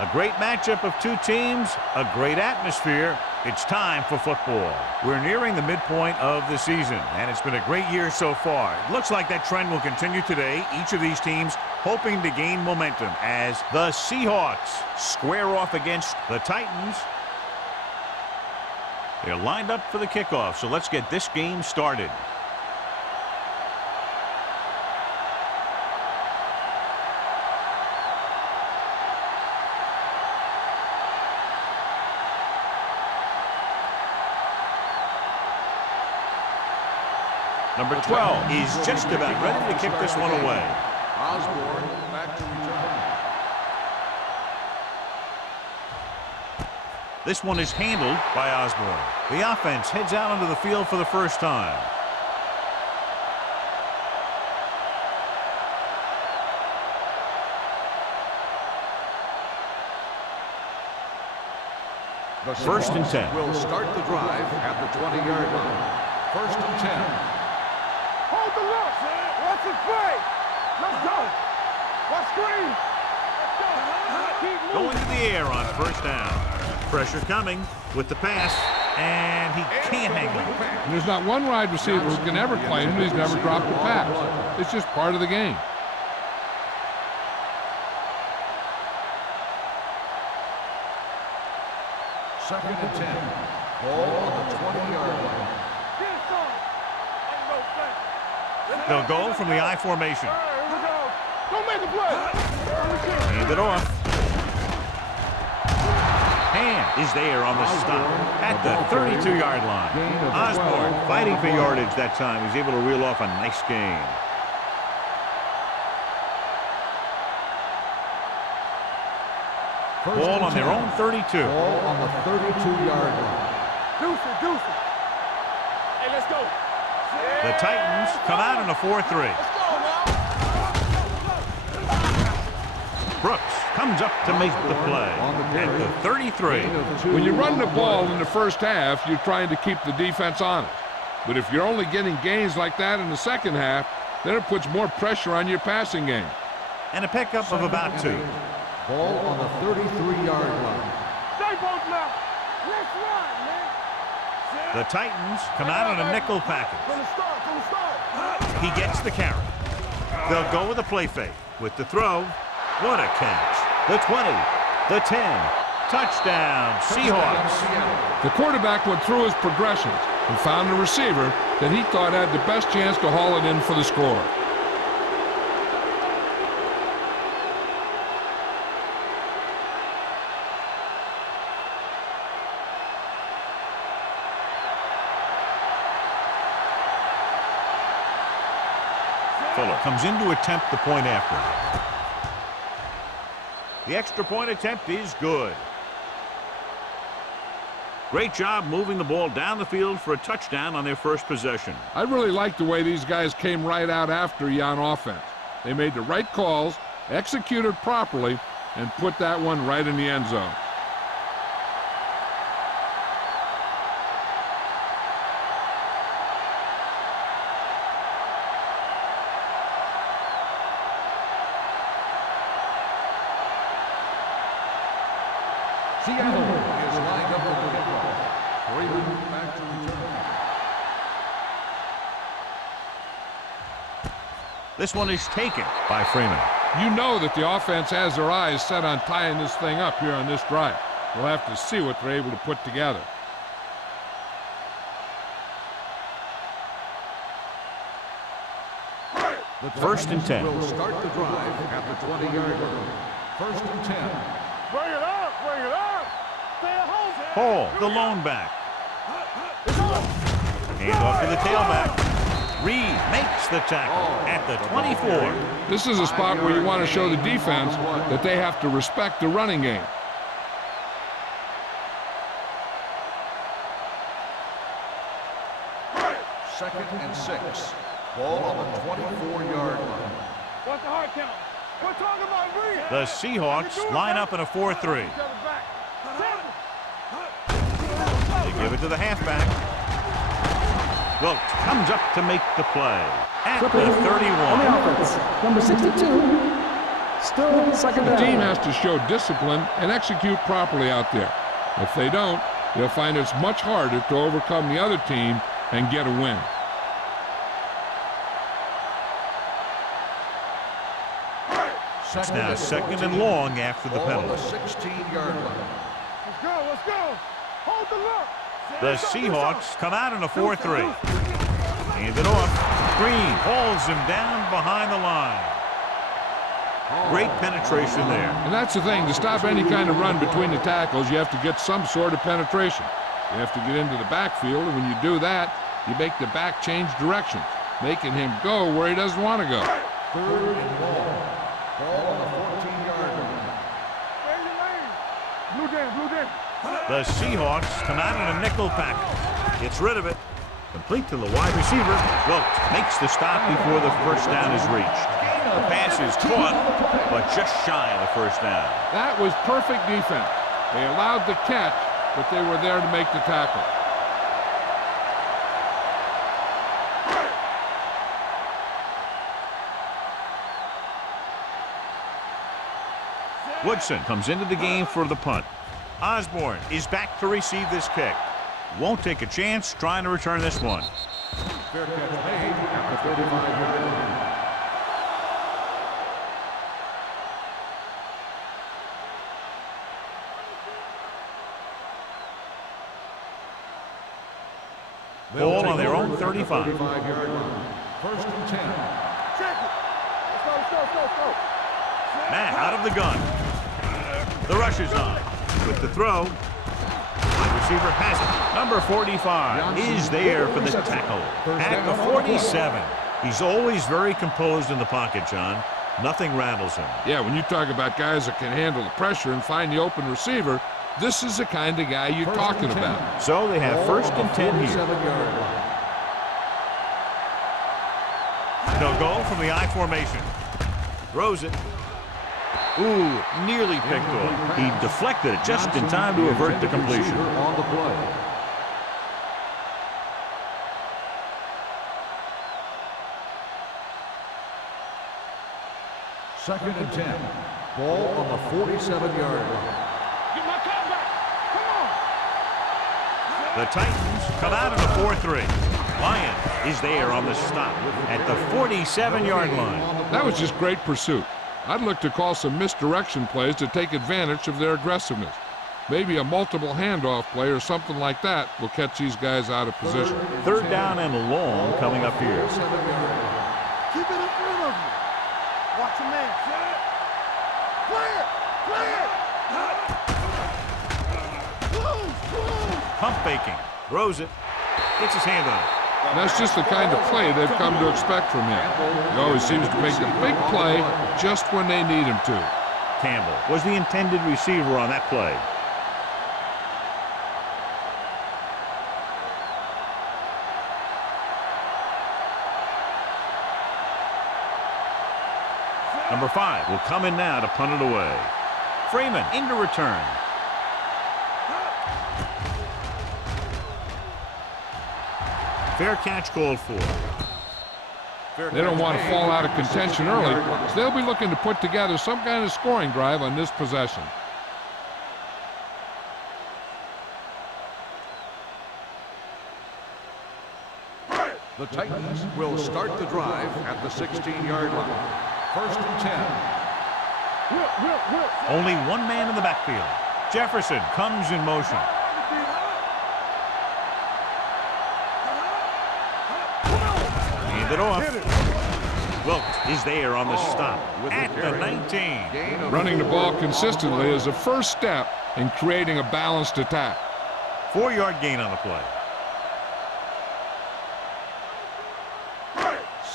A great matchup of two teams, a great atmosphere. It's time for football. We're nearing the midpoint of the season, and it's been a great year so far. It looks like that trend will continue today. Each of these teams hoping to gain momentum as the Seahawks square off against the Titans. They're lined up for the kickoff, so let's get this game started. Number 12 is just about ready to kick this one away. Osborne back to return. This one is handled by Osborne. The offense heads out onto the field for the first time. The First and 10. Will start the drive at the 20-yard line. First and 10. Hold the look. Let's play. Let's go. Let's screen. Let's go. Going to the air on first down. Pressure coming with the pass, and he can't hang on. There's not one wide receiver who can ever claim that he's never dropped a pass. It's just part of the game. Second and 10. Ball on the 20-yard line. They'll go from the I formation. Don't make a play. Hand it off. Hand is there on the stop at the 32-yard line. Osborne fighting for yardage that time. He's able to reel off a nice gain. Ball on their own 32. Ball on the 32-yard line. Deuce it. Hey, let's go. The Titans come out in a 4-3. Brooks comes up to make the play at the 33. When you run the ball in the first half, you're trying to keep the defense honest. But if you're only getting gains like that in the second half, then it puts more pressure on your passing game. And a pickup of about 2. Ball on the 33-yard line. Stay both left. Let's run, man. The Titans come out on a nickel package. From the start. He gets the carry. They'll go with a play fake. With the throw, what a catch. The 20, the 10, touchdown, Seahawks. The quarterback went through his progressions and found a receiver that he thought had the best chance to haul it in for the score. Fuller comes in to attempt the point after. The extra point attempt is good. Great job moving the ball down the field for a touchdown on their first possession. I really like the way these guys came right out after you on offense. They made the right calls, executed properly, and put that one right in the end zone. Seattle is lined up for the kickoff. Freeman back to return. This one is taken by Freeman. You know that the offense has their eyes set on tying this thing up here on this drive. We'll have to see what they're able to put together. The First and 10. Will start the drive at the 20-yard line. First and 10. Bring it up. Stay at home. Hall, the lone back. Hand off to the tailback. Reed makes the tackle at the 24. This is a spot where you want to show the defense that they have to respect the running game. Second and 6. Ball on the 24-yard line. What's the hard count? We're talking about Reed. The Seahawks line up in a 4-3. They give it to the halfback. Wilt comes up to make the play at the 31. On the offense, number 62, Still second The down. team has to show discipline and execute properly out there. If they don't, they'll find it's much harder to overcome the other team and get a win. It's now second and long after the Ball on the penalty. 16-yard line. Let's go, let's go. Hold the look. The Seahawks come out in a 4-3. Hand it off. Green hauls him down behind the line. Great penetration there. And that's the thing. To stop any kind of run between the tackles, you have to get some sort of penetration. You have to get into the backfield, and when you do that, you make the back change directions, making him go where he doesn't want to go. Third and long. Ball on the 14-yard line. Stay in your lane. Blue down. The Seahawks come out in a nickel package. Gets rid of it. Complete to the wide receiver. Wilkes makes the stop before the first down is reached. The pass is caught, but just shy of the first down. That was perfect defense. They allowed the catch, but they were there to make the tackle. Woodson comes into the game for the punt. Osborne is back to receive this kick. Won't take a chance trying to return this one. Fair catch made at the 35-yard line. Ball on their own 35. 35-yard line. First and 10. Check it. Let's go. Matt out of the gun. The rush is on. With the throw. Wide receiver has it. Number 45 is there for the tackle. At the 47. He's always very composed in the pocket, John. Nothing rattles him. Yeah, when you talk about guys that can handle the pressure and find the open receiver, this is the kind of guy you're talking about. So they have first and 10 here. 47-yard line. They'll go from the I formation. Throws it. Ooh, nearly picked off. He deflected it just in time to avert the completion. On the play. Second and 10. Ball on the 47-yard line. Get my comeback. Come on. The Titans come out in a 4-3. Lyon is there on the stop at the 47-yard line. That was just great pursuit. I'd look to call some misdirection plays to take advantage of their aggressiveness. Maybe a multiple handoff play or something like that will catch these guys out of position. Third down and long coming up here. 47-yard line. Keep it in front of you. Watch your man. Clear. Pump faking. Throws it. Gets his hand on it. And that's just the kind of play they've come to expect from him. He always seems to make the big play just when they need him to. Campbell was the intended receiver on that play. Number 5 will come in now to punt it away. Freeman into return. Fair catch called for. They don't want to fall out of contention early, so they'll be looking to put together some kind of scoring drive on this possession. The Titans will start the drive at the 16-yard line. First and 10. Only one man in the backfield. Jefferson comes in motion. Hand it off. Wilkes is there on the stop at the 19. Running the ball consistently is a first step in creating a balanced attack. 4-yard gain on the play.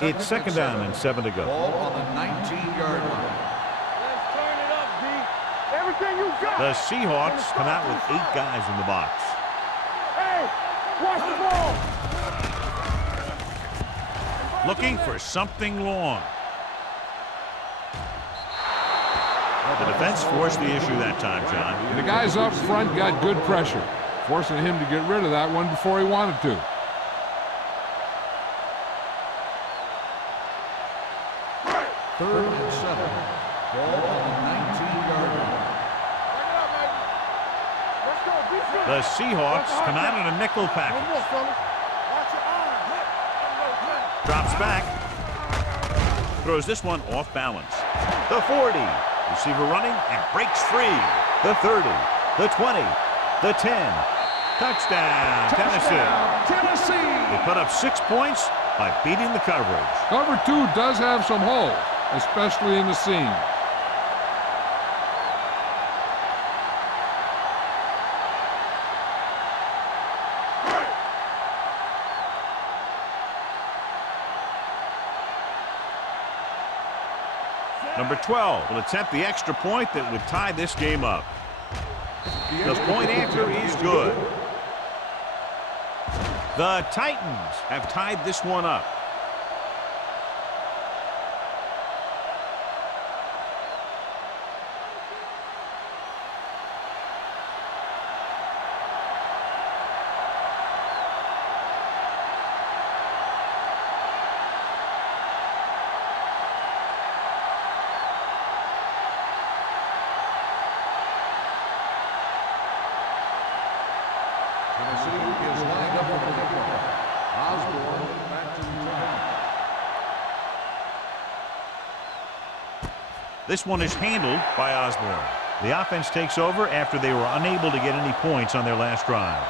It's second down and 7 to go. Ball on the 19-yard line. Let's turn it up, D. Everything you got. The Seahawks come out with 8 guys in the box. Hey, watch the ball. Looking for something long. The defense forced the issue that time, John. And the guys up front got good pressure, forcing him to get rid of that one before he wanted to. Third and 7. Ball on the 19-yard line. Bring it up, baby. Let's go. Be good. The Seahawks come out in a nickel No package. more, fellas. Watch your arms. Drops back. Throws this one off balance. The 40. Receiver running and breaks free. The 30. The 20. The 10. Touchdown, Tennessee. Tennessee. They put up 6 points by beating the coverage. Cover 2 does have some holes, especially in the seam. Number 12 will attempt the extra point that would tie this game up. The point after is good. The Titans have tied this one up. Tennessee is lined up for the kickoff. Osborne back to return. This one is handled by Osborne. The offense takes over after they were unable to get any points on their last drive.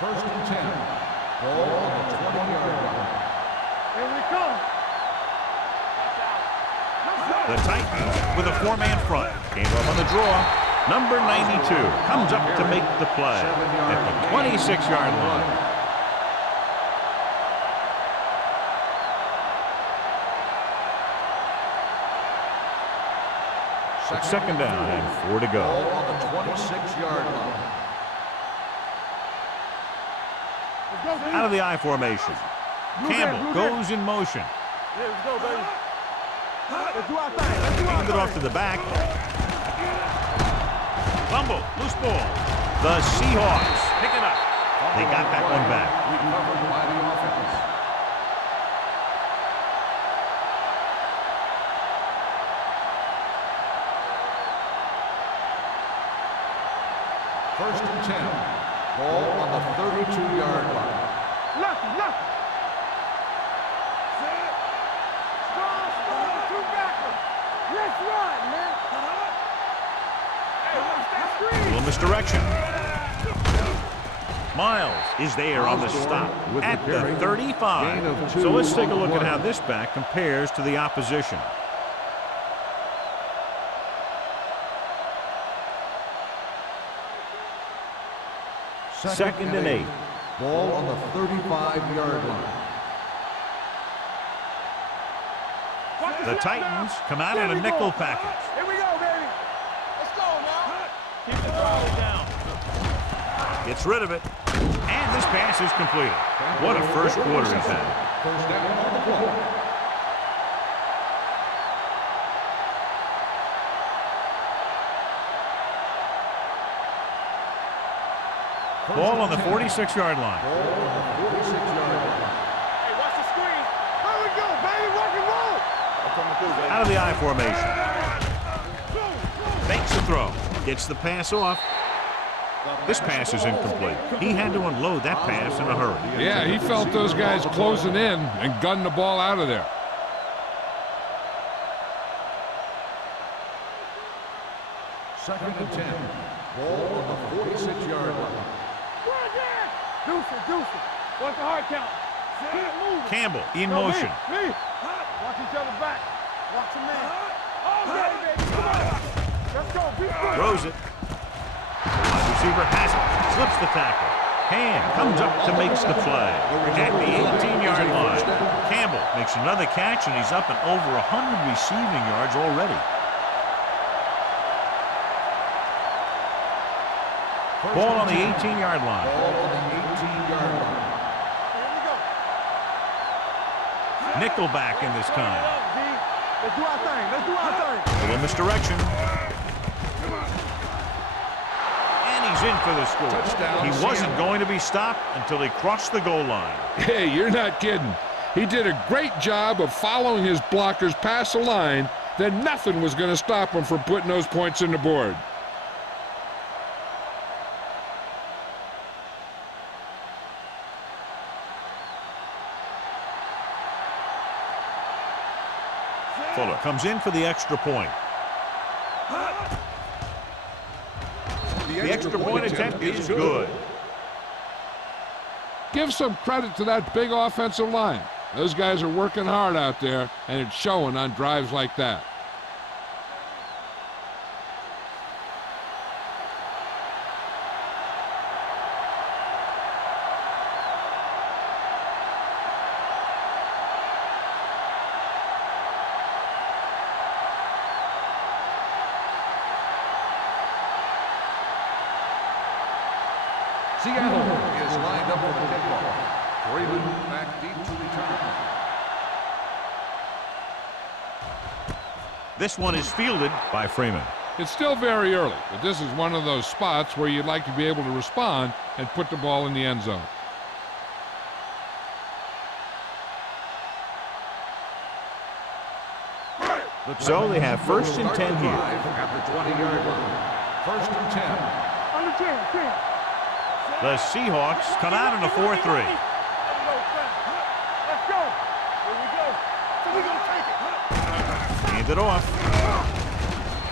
First and 10. Ball on the 20-yard line. Here we come. The Titans with a 4-man front. Came up on the draw. Number 92 comes up to make the play at the 26-yard line. Second down and 4 to go. Ball on the 26-yard line. Out of the I formation. Campbell goes in motion. Here we go, baby. Let's do our thing. Let's do our Hand it thing. off to the back. Fumble, loose ball. The Seahawks pick it up. They got that one back. Recovered by the offense. First and 10. Ball on the 32-yard line. Lucky. Strong, two backers. Let's run, man. Hey, watch that screen. Little misdirection. Miles is there on the stop with the at carry. the 35. Gain of 2 So let's take a on the look at play. how this back compares to the opposition. Second and 8. Ball on the 35-yard line. Watch The snap Titans now. come out Here in a we nickel go. package. Here we go, baby. Let's go now. Keep the throttle down. Gets rid of it. And this pass is completed. What a first quarter he's had. First down on the play. Ball on the 46-yard line. Ball on the 46-yard line. Hey, watch the screen. Here we go, baby. Rock and roll. I'm coming through, baby. Out of the I formation. Makes the throw. Gets the pass off. This pass is incomplete. He had to unload that pass in a hurry. Yeah, he felt those guys closing in and gunned the ball out of there. Second and 10. Ball on the 46-yard line. Run there. Deuce it. Watch the hard count. Keep it moving. Campbell in Go, motion. Me. Watch each other back. Watch the man. All ready, baby. Come on. Let's go. Be good. Throws it. Wide receiver has it. Slips the tackle. Hand comes up to makes the play. At the 18-yard line. Campbell makes another catch, and he's up and over 100 receiving yards already. Ball on the 18-yard line. Ball on the 18-yard line. Here we go. Nickelback in this time. Let's do our thing. Let's do our thing. Little misdirection. And he's he's in for the score. Touchdown, He wasn't Seattle. going to be stopped until he crossed the goal line. Hey, you're not kidding. He did a great job of following his blockers past the line. Then nothing was going to stop him from putting those points in the board. Fuller comes in for the extra point. The extra point attempt is good. Give some credit to that big offensive line. Those guys are working hard out there, and it's showing on drives like that. Seattle is lined up for the kickoff. Freeman back deep to return. This one is fielded by Freeman. It's still very early, but this is one of those spots where you'd like to be able to respond and put the ball in the end zone. So they have first and 10 here. At the 20-yard line. First and 10. Under 10. The Seahawks come out in a 4-3. Let's go. Here we go. So we're going to take it. Hand it off.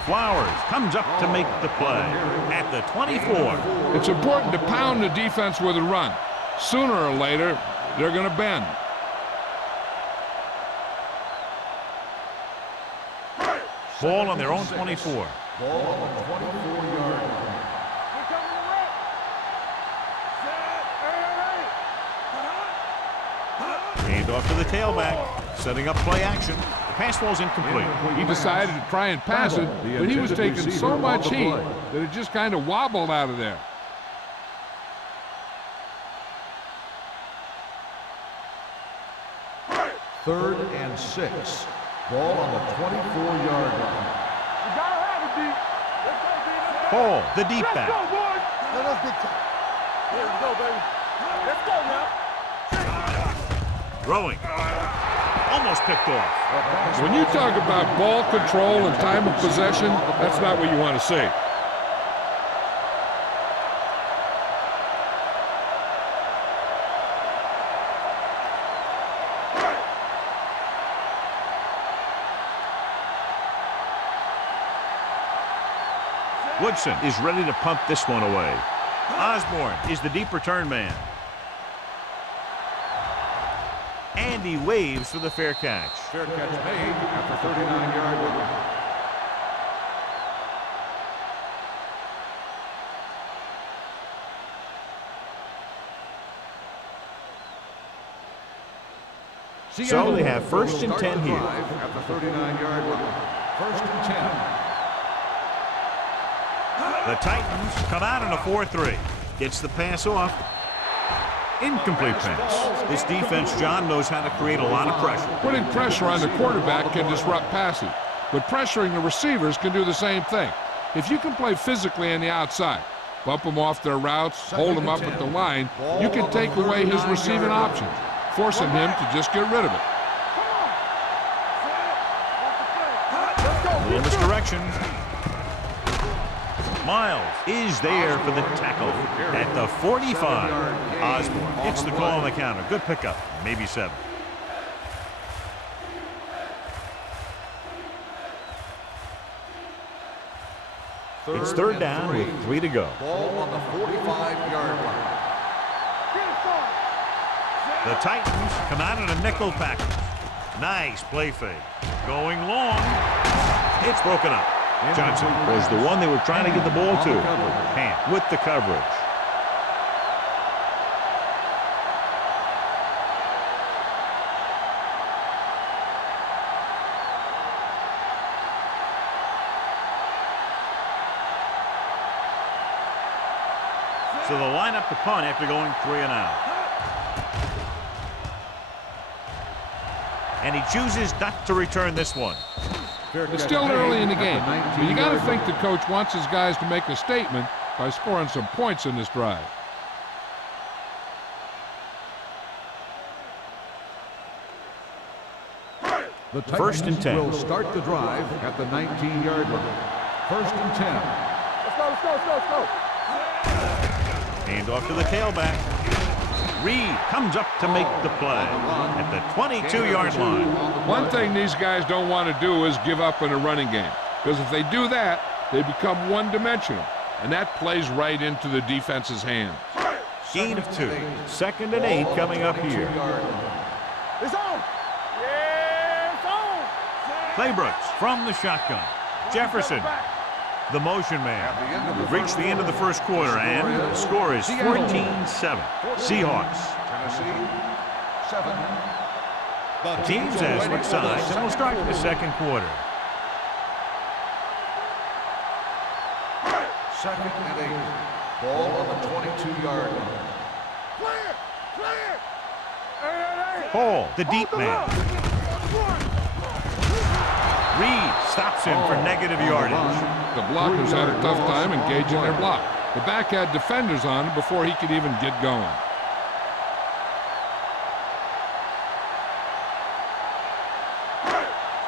Flowers comes up to make the play at the 24. It's important to pound the defense with a run. Sooner or later, they're going to bend. Ball on their own 24. Ball on the 24-yard line. Hand off to the tailback, setting up play action. The pass ball's incomplete. He decided to try and pass it, but he was taking so much heat that it just kind of wobbled out of there. Third and 6. Ball on the 24-yard line. We got to have it, D. Let's go, D. Let's go. Ball, the deep Let's back. go, boys. Let us big time. Here we go, baby. Let's go now. Throwing. Almost picked off. When you talk about ball control and time of possession, that's not what you want to see. Woodson is ready to pump this one away. Osborne is the deep return man. And he waves for the fair catch. Fair catch made at the 39-yard line. So they have first and 10 here. At the 39-yard line. First and 10. The Titans come out in a 4-3. Gets the pass off. Incomplete pass. This defense, John, knows how to create a lot of pressure. Putting pressure on the quarterback can disrupt passing, but pressuring the receivers can do the same thing. If you can play physically on the outside, bump them off their routes, hold them up at the line, you can take away his receiving options, forcing him to just get rid of it. A little misdirection. Miles is there for the tackle at the 45. Osborne gets the call on the counter. Good pickup. Maybe 7. It's third down with 3 to go. Ball on the 45-yard line. The Titans come out in a nickel package. Nice play fake. Going long. It's broken up. Johnson was the one they were trying to get the ball to. Ham with the coverage. So they'll line up to punt after going 3 and out. And he chooses not to return this one. It's still early in the game, but you got to think the coach wants his guys to make a statement by scoring some points in this drive. The First and 10. will start the drive at the 19-yard line. First and 10. Let's go, let's go, let's go, let's go. Hand off to the tailback. Reed comes up to make the play at the 22-yard line. One thing these guys don't want to do is give up in a running game, because if they do that, they become one-dimensional, and that plays right into the defense's hands. Gain of 2. 2nd and 8 coming up here. It's on. Yeah, it's on. Claybrooks from the shotgun. Jefferson, the motion man. We've reached the end of the first quarter, and the score is 14-7. Seahawks. Tennessee, 7. The teams have switched sides, and we'll start the second quarter. 2nd and 8. Ball on the 22-yard line. Clear, clear. Hey. Hall, the deep man. Reed stops him for negative yardage. The blockers had a tough time engaging their block. The back had defenders on him before he could even get going.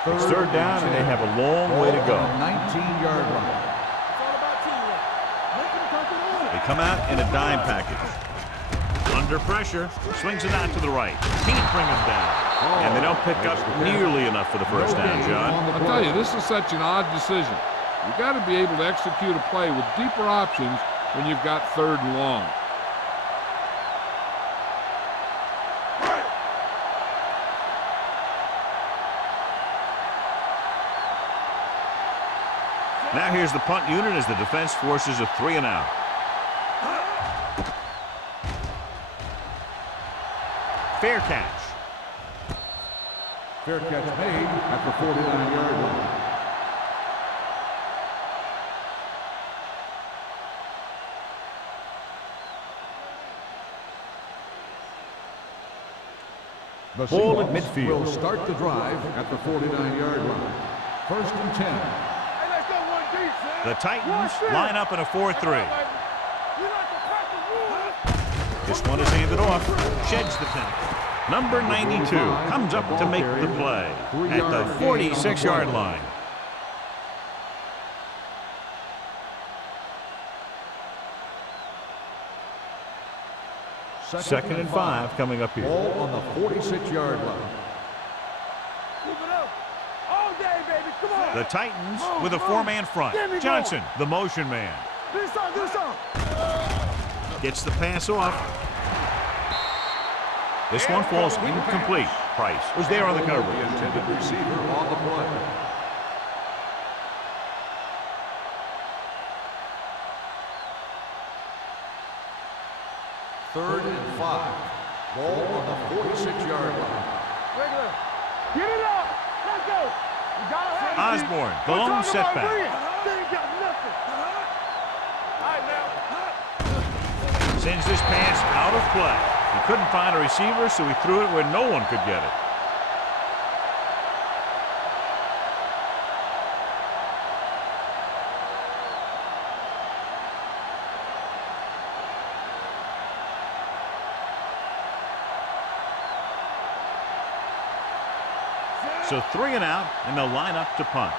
It's third down, and they have a long way to go. 19-yard line. It's all about teamwork. Make them come to the line. They come out in a dime package. Under pressure, swings it out to the right. Can't bring him down. And they don't pick up nearly enough for the first down, John. I'll tell you, this is such an odd decision. You've got to be able to execute a play with deeper options when you've got 3rd and long. Now here's the punt unit as the defense forces a 3 and out. Fair catch. Fair catch made at the 49-yard line. The Ball at Seahawks midfield. will start the drive at the 49-yard line. First and 10. Hey, let's go one deep, son. The Titans line up in a 4-3. You like to crack the wood. This one is handed off. Sheds the penalty. Number 92 comes up to make the play at the 46-yard line. Second and 5 coming up here. Ball on the 46-yard line. Keep it up. All day, baby. Come on. The Titans with a 4-man front. Johnson, the motion man. Do something, do something. Gets the pass off. This one falls incomplete. Price was there on the coverage. The intended receiver on the play. Third and 5. Ball on the 46-yard line. Regular. Get it up. Let's go. You gotta have it. Osborne, the We're lone talking about setback. Reed. They ain't got nothing. All right, now. Sends this pass out of play. He couldn't find a receiver, so he threw it where no one could get it. So 3 and out, and they'll line up to punt.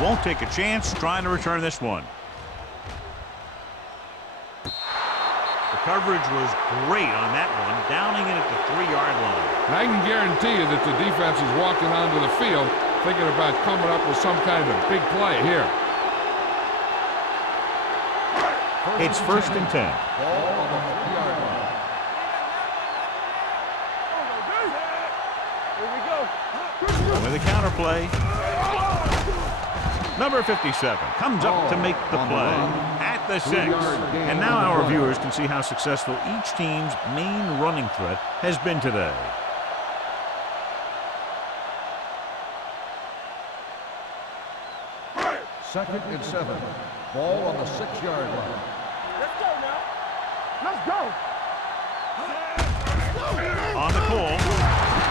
Won't take a chance trying to return this one. The coverage was great on that one, downing it at the 3-yard line. And I can guarantee you that the defense is walking onto the field thinking about coming up with some kind of big play here. It's first and 10. Ball on the 50-yard line. Here we go. With a counter play. Number 57 comes up to make the play at the 6. And now our viewers can see how successful each team's main running threat has been today. Second and 7. Ball on the 6-yard line. Let's go now. Let's go. On the call,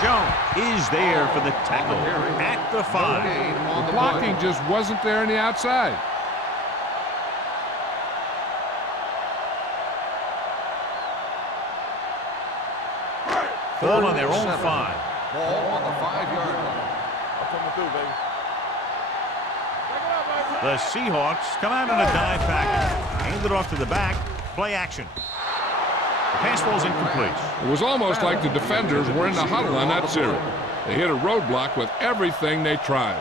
Jones is there for the tackle at the 5. The blocking just wasn't there on the outside. Ball on their own 5. Ball on the 5-yard line. I'm coming through, baby. The Seahawks come out in a dive package. Hand it off to the back. Play action. The pass ball's incomplete. It was almost like the defenders were in the huddle on that series. They hit a roadblock with everything they tried.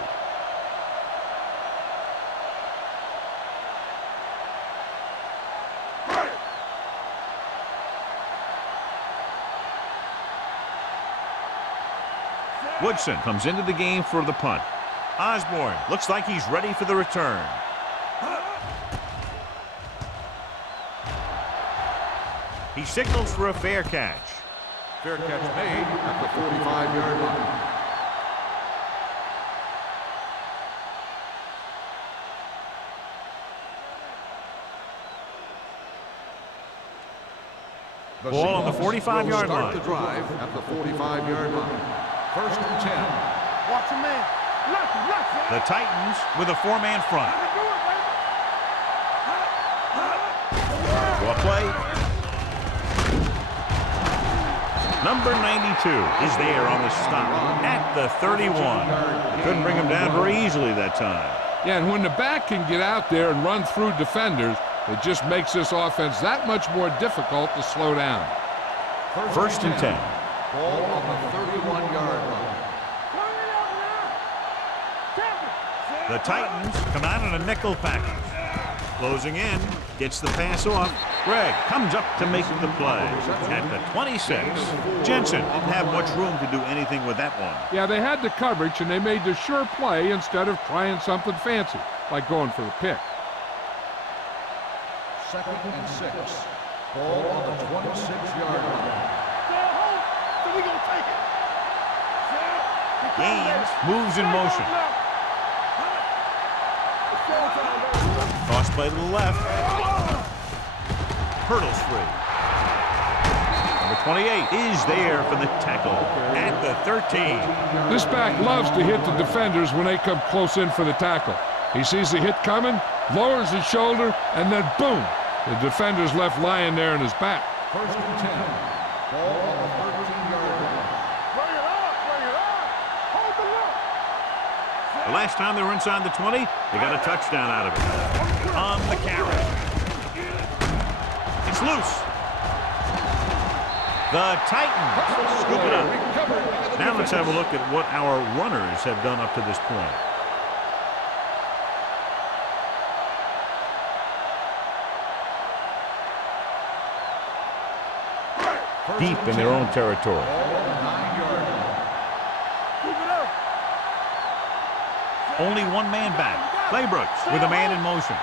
Woodson comes into the game for the punt. Osborne looks like he's ready for the return. He signals for a fair catch. Fair catch made at the 45-yard line. Ball on the 45-yard line. Start the drive at the 45-yard line. 1st and 10. Watch your man. Left, The Titans with a 4-man front. Well play. Number 92 is there on the stop at the 31. Couldn't bring him down very easily that time. Yeah, and when the back can get out there and run through defenders, it just makes this offense that much more difficult to slow down. 1st and 10. Ball on the 31-yard line. The Titans come out in a nickel package. Closing in, gets the pass off. Gregg comes up to make the play at the 26. Jensen didn't have much room to do anything with that one. Yeah, they had the coverage, and they made the sure play instead of trying something fancy, like going for the pick. 2nd and 6. Ball on the 26-yard line. Gaines moves in motion. Toss play to the left. Hurdles free. Number 28 is there for the tackle at the 13. This back loves to hit the defenders when they come close in for the tackle. He sees the hit coming, lowers his shoulder, and then boom, the defender's left lying there in his back. 1st and 10. Ball on the 13-yard line. Bring it up, bring it up. Hold the look. The last time they were inside the 20, they got a touchdown out of it. On the carry. It's loose. The Titans scoop it up. Now let's have a look at what our runners have done up to this point. Deep in their own territory. Ball on the 9-yard line. Only one man back. Claybrooks with a man in motion.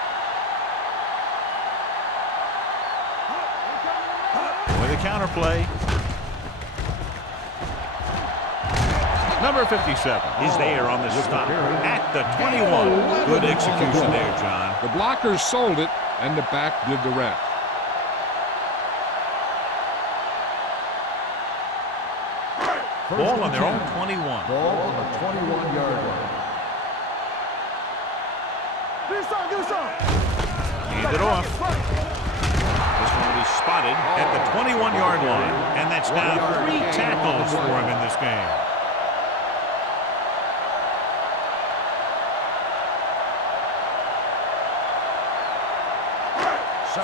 With a counter play. Number 57 is there on the stop at the 21. Good execution there, John. The blockers sold it, and the back did the rest. Ball on their own 21. Ball on the 21-yard line. Hand it off. This one will be spotted at the 21-yard line. And that's now 3 tackles for him in this game.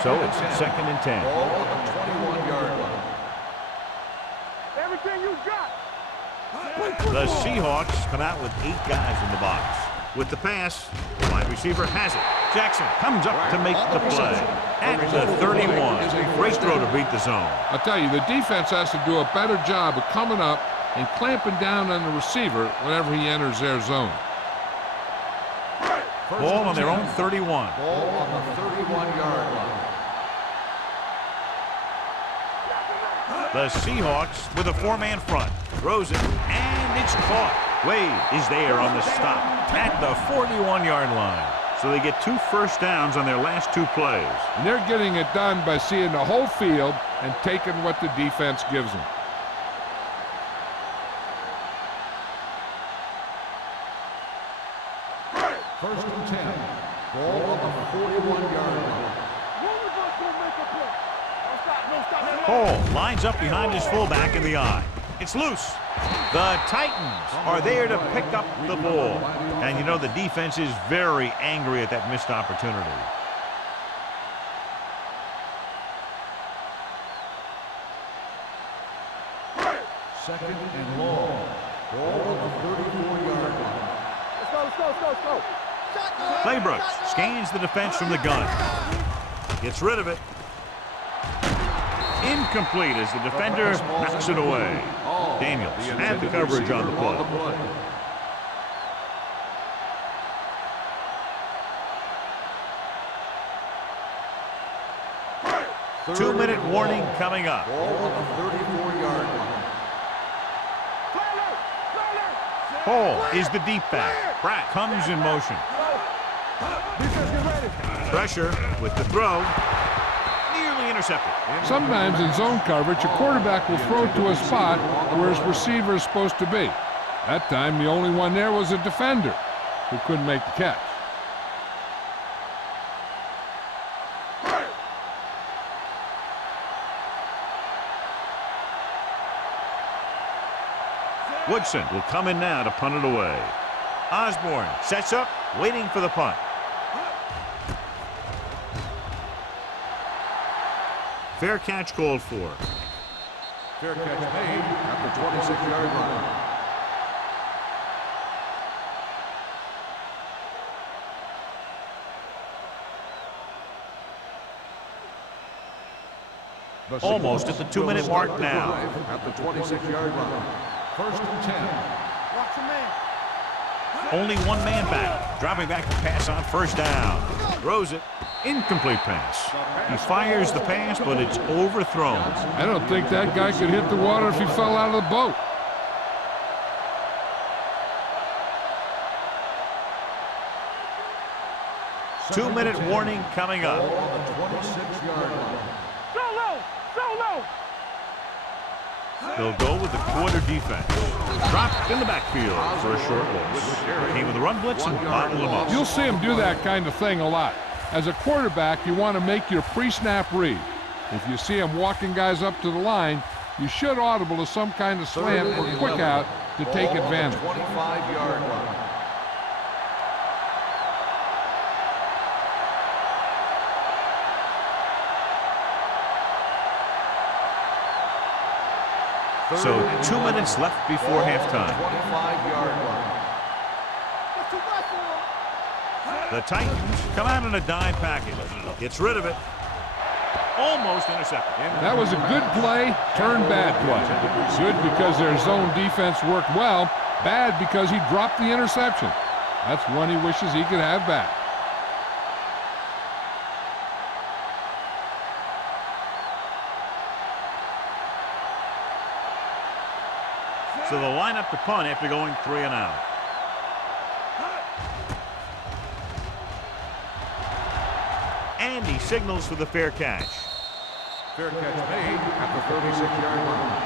So it's 2nd and 10. Ball on the 21-yard line. Everything you got. The Seahawks come out with 8 guys in the box. With the pass, the wide receiver has it. Jackson comes up to make the play at the 31. Great throw to beat the zone. I'll tell you, the defense has to do a better job of coming up and clamping down on the receiver whenever he enters their zone. Ball on their own 31. Ball on the 31-yard line. The Seahawks with a 4-man front. Throws it, and it's caught. Wade is there on the stop at the 41-yard line. So they get 2 first downs on their last 2 plays. And they're getting it done by seeing the whole field and taking what the defense gives them. First and 10. Ball on the 41-yard line. Hall lines up behind his fullback in the eye. It's loose. The Titans are there to pick up the ball. And you know the defense is very angry at that missed opportunity. Second and long. Ball on the 34-yard line. Let's go. Claybrooks scans the defense from the gun. Gets rid of it. Incomplete as the defender knocks it away. Daniels had the coverage on the play. 2-minute warning coming up. Ball on the 34-yard line. Hall is the deep back. Pratt comes in motion. Pressure with the throw. Nearly intercepted. Sometimes in zone coverage, a quarterback will throw to a spot where his receiver is supposed to be. That time, the only one there was a defender who couldn't make the catch. Woodson will come in now to punt it away. Osborne sets up, waiting for the punt. Fair catch called for. Fair catch made at the 26-yard line. Almost at the 2-minute mark now. At the 26-yard line. First and 10. Watch your man. Only one man back. Dropping back to pass on first down. Throws it. Incomplete pass. He fires the pass, but it's overthrown. I don't think that guy could hit the water if he fell out of the boat. Two-minute warning coming up. Ball on the 26-yard line. They'll go with the quarter defense. Dropped in the backfield for a short loss. Came with a run blitz and bottled him up. You'll see him do that kind of thing a lot. As a quarterback, you want to make your pre-snap read. If you see him walking guys up to the line, you should audible to some kind of slant or quick out to take advantage. 25-yard line. So 2 minutes left before halftime. 25-yard line. The Titans come out in a dime package. Gets rid of it. Almost intercepted. That was a good play, turned bad play. Good because their zone defense worked well. Bad because he dropped the interception. That's one he wishes he could have back. So they'll line up to punt after going 3 and out. And he signals for the fair catch. Fair catch made at the 36-yard line.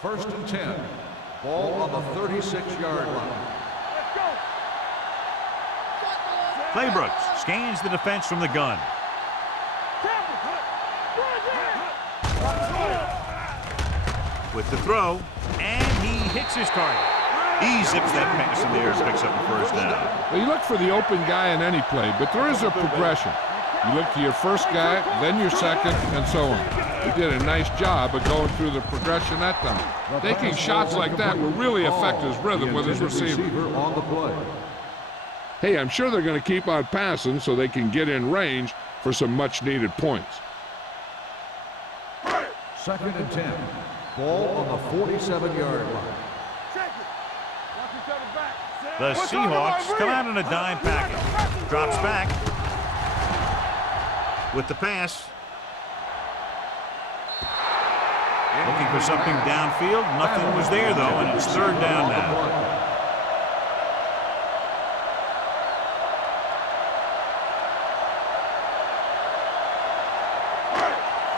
First and 10. Ball on the 36-yard line. Claybrooks scans the defense from the gun. With the throw, and he hits his target. He zips that pass in there and picks up a first down. Well, you look for the open guy in any play, but there is a progression. You look to your first guy, then your second, and so on. He did a nice job of going through the progression that time. Taking shots like that will really affect his rhythm with his receiver. On the play. Hey, I'm sure they're going to keep on passing so they can get in range for some much-needed points. Second and 10. Ball on the 47-yard line. The Seahawks come out in a dime package. Drops back. With the pass. Looking for something downfield. Nothing was there, though, and it's third down now.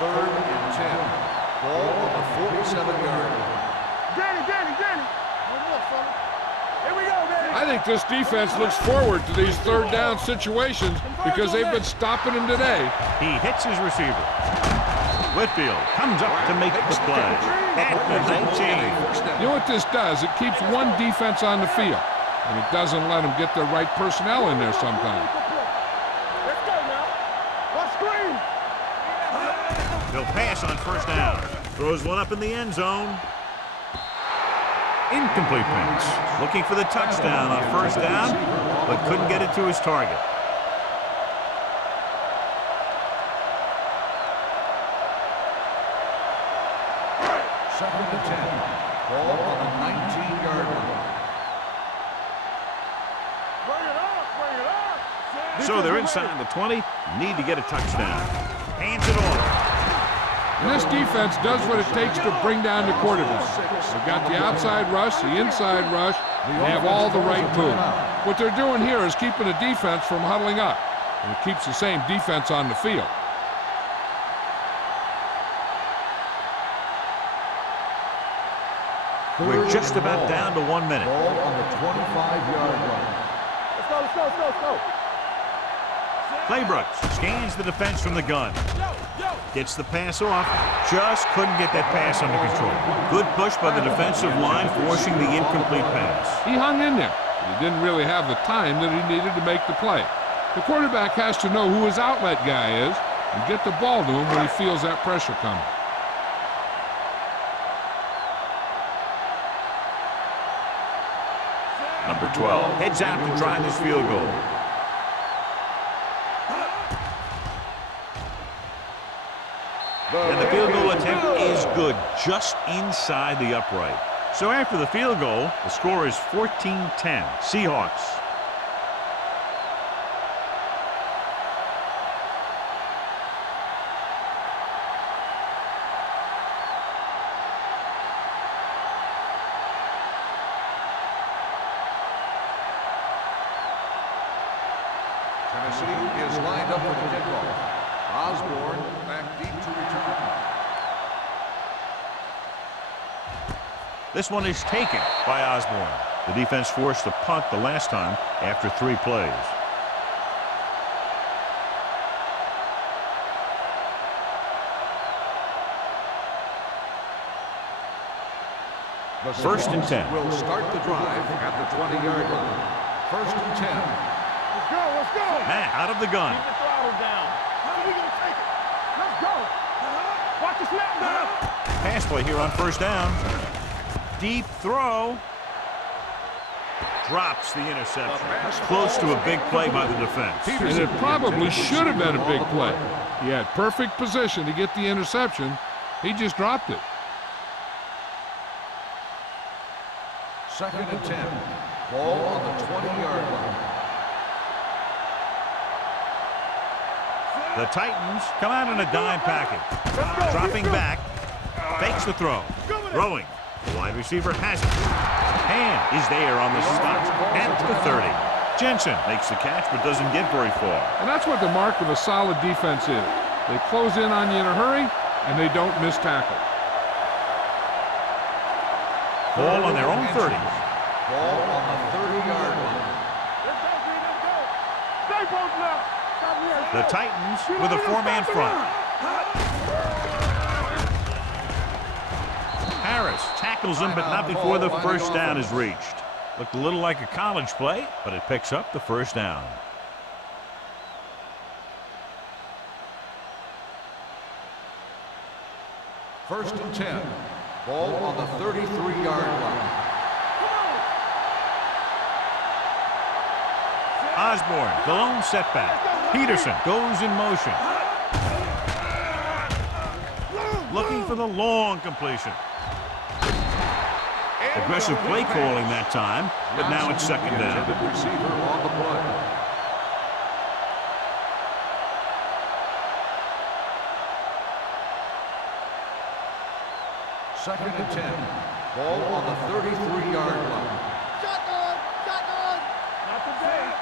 3rd and 10. Ball on the 47-yard line. Danny. Here we go, Danny. I think this defense looks forward to these third down situations because they've been stopping them today. He hits his receiver. Whitfield comes up to make the play at the 19. You know what this does? It keeps one defense on the field, and it doesn't let them get the right personnel in there sometimes. Let's go now. Let's screen. He'll pass on first down. Throws one up in the end zone. Incomplete pass. Looking for the touchdown on first down, but couldn't get it to his target. Second and 10. Ball on the 19-yard line. Bring it up. So they're inside the 20. Need to get a touchdown. Hands it off. And this defense does what it takes to bring down the quarterback. They've got the outside rush, the inside rush. They have all the right moves. What they're doing here is keeping the defense from huddling up, and it keeps the same defense on the field. We're just about down to 1 minute. Ball on the 25-yard line. Let's go. Claybrooks scans the defense from the gun. Gets the pass off. Just couldn't get that pass under control. Good push by the defensive line, forcing the incomplete pass. He hung in there, but he didn't really have the time that he needed to make the play. The quarterback has to know who his outlet guy is and get the ball to him when he feels that pressure coming. Number 12 heads out to try this field goal. And the field goal attempt is good, just inside the upright. So after the field goal, the score is 14-10, Seahawks. Tennessee is lined up for the kickoff. Osborne back deep to return. This one is taken by Osborne. The defense forced to punt the last time after 3 plays. First and 10. Will start the drive at the 20-yard line. First and 10. Let's go. Matt out of the gun. Keep the throttle down. How are we going to take it? Let's go. Watch the snap down. Pass play here on first down. Deep throw. Drops the interception. Close to a big play by the defense. And it probably should have been a big play. He had perfect position to get the interception. He just dropped it. Second and 10. Ball on the 20-yard line. The Titans come out in a dime package. Dropping back. Fakes the throw. Throwing. The wide receiver has it. Hand is there on the stop at the 30. Jensen makes the catch but doesn't get very far. And that's what the mark of a solid defense is. They close in on you in a hurry, and they don't miss tackle. Ball on their own 30. Ball on the 30-yard line. Let's go, Green. Let's go. Stay both left. The Titans with a 4-man front. Harris tackles him, but not before the first down is reached. Looked a little like a college play, but it picks up the first down. First and 10. Ball on the 33-yard line. Osborne, the lone setback. Peterson goes in motion. Looking for the long completion. Aggressive play calling that time, but now it's second down. Receiver on the play. Second and 10. Ball on the 33-yard line. Shotgun. Not today.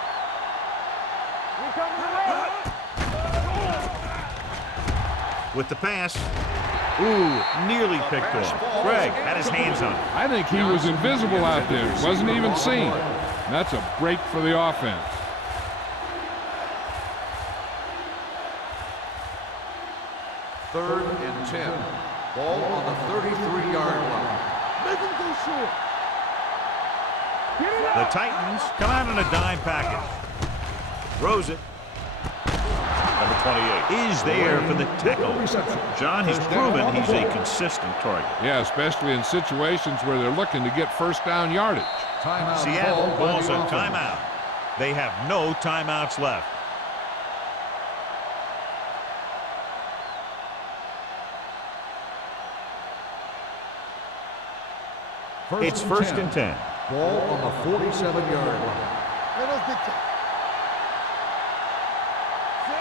We come to the road. With the pass. Ooh, nearly picked off. Greg had his hands on it. I think he was invisible out there. Wasn't even seen. That's a break for the offense. Third and 10. Ball on the 33-yard line. Make him go short. The Titans come out in a dime package. Throws it. Number 28 is there for the tackle. John has proven he's a consistent target. Yeah, especially in situations where they're looking to get first down yardage. Timeout Seattle call by calls the a offense. timeout. They have no timeouts left. It's first and 10. Ball on the 47-yard line. Let us dictate.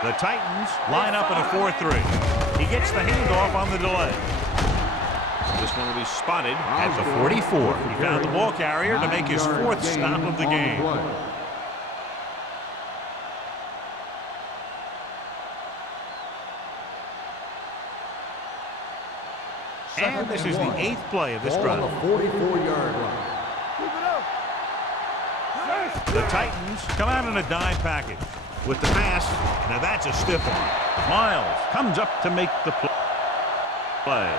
The Titans line up in a 4-3. He gets the handoff on the delay. This one will be spotted at the 44. He found the ball carrier to make his fourth stop of the game. And this is the 8th play of this Ball drive. on the 44-yard line. Keep it up. The Titans come out in a dime package with the pass. Now that's a stiff one. Miles comes up to make the play.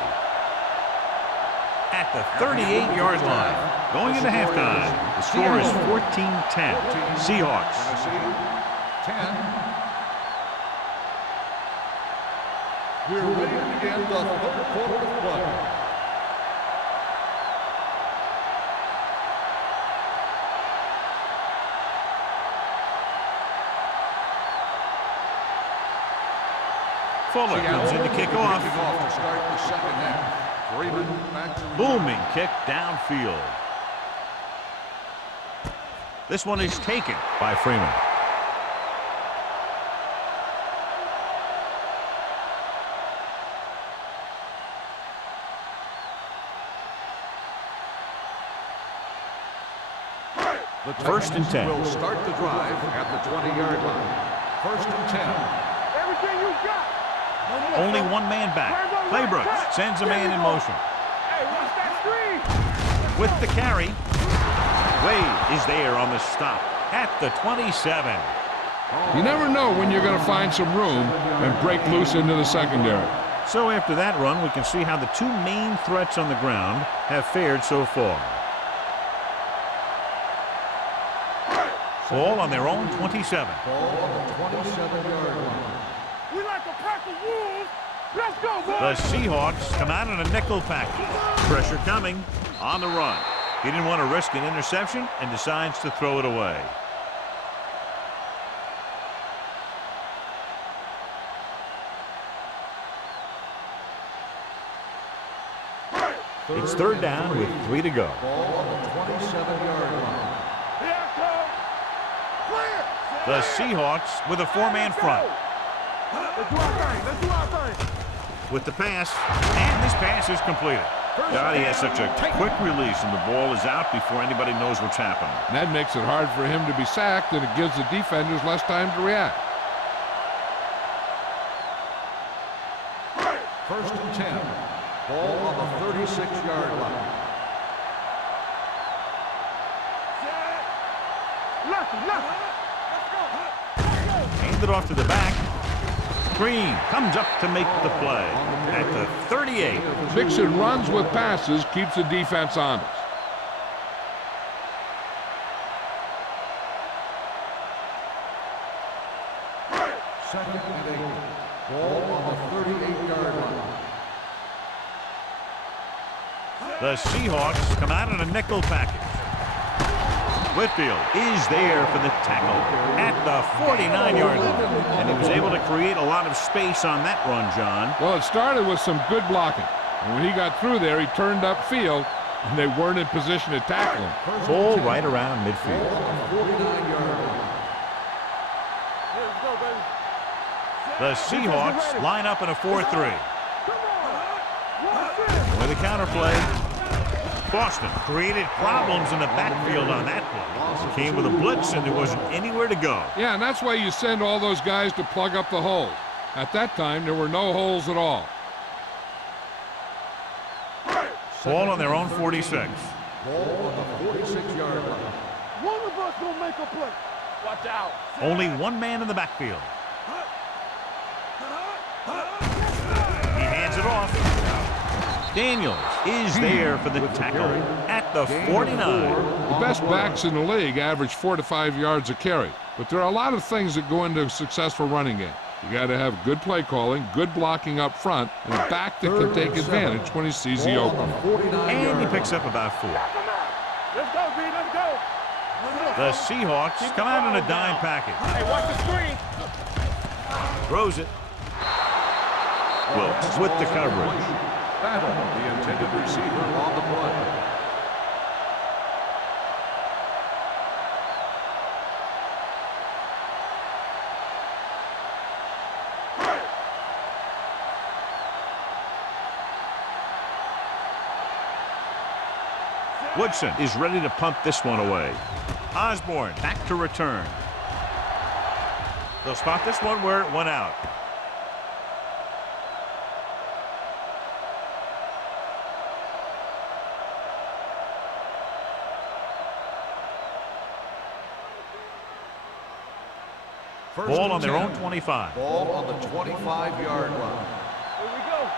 At the 38-yard line, going into halftime, the score is 14-10. Seahawks. Tennessee, 10. We're ready to begin the third quarter of play. Fuller comes in to kick off. Kicking off to start the second half. Freeman back to Booming kick downfield. This one is taken by Freeman. The First and 10. Will start the drive at the 20-yard line. First and 10. Everything you got. Only one man back. Claybrook sends a man in motion. Hey, watch that screen. With the carry. Wade is there on the stop at the 27. You never know when you're going to find some room and break loose into the secondary. So after that run, we can see how the two main threats on the ground have fared so far. Ball on their own 27. Ball on the 27-yard line. We like a pack of wolves. Let's go, The boys. Seahawks come out in a nickel package. Pressure coming on the run. He didn't want to risk an interception and decides to throw it away. It's third down with 3 to go. Ball on the 27-yard line. Here I come. Clear. The Seahawks with a 4-man front. Let's do our thing. Let's do our thing. With the pass, and this pass is completed. God, he has such a quick release, and the ball is out before anybody knows what's happening. And that makes it hard for him to be sacked, and it gives the defenders less time to react. First and 10. Ball on the 36-yard line. Lefty. Hand it off to the back. Green comes up to make the play at the 38. Mixing runs with passes keeps the defense honest. Second and 8. Ball on the 38-yard line. The Seahawks come out in a nickel package. Whitfield is there for the tackle at the 49-yard line. And he was able to create a lot of space on that run, John. Well, it started with some good blocking. And when he got through there, he turned upfield, and they weren't in position to tackle him. Ball right around midfield. Ball on the 49-yard line. Let's go, baby. The Seahawks line up in a 4-3. Come on. Watch this. With a counterplay, Boston created problems in the backfield on that play. Came with a blitz, and there wasn't anywhere to go. Yeah, and that's why you send all those guys to plug up the holes. At that time, there were no holes at all. Ball on their own 46. Ball on the 46-yard line. One of us gonna make a play. Watch out. Only one man in the backfield. He hands it off. Daniels is there for the tackle at the 49. The best backs in the league average 4 to 5 yards a carry. But there are a lot of things that go into a successful running game. You got to have good play calling, good blocking up front, and a back that can take advantage when he sees the open. And he picks up about 4. Let's go, B. Let's go. The Seahawks come out in a dime package. Hey, watch the screen. Throws it. Wilkes with the coverage. Battle, the intended receiver on the play. Woodson is ready to punt this one away. Osborne back to return. They'll spot this one where it went out. Ball on their own 25. Ball on the 25-yard line. Here we go.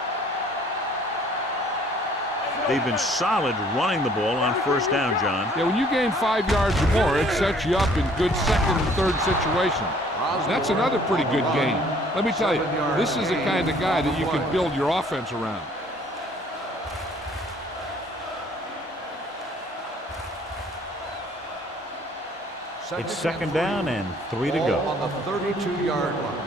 They've been solid running the ball on first down, John. Yeah, when you gain 5 yards or more, it sets you up in good second and third situations. That's another pretty good game. Let me tell you, this is the kind of guy that you can build your offense around. It's second down and 3 to go. On the 32-yard line.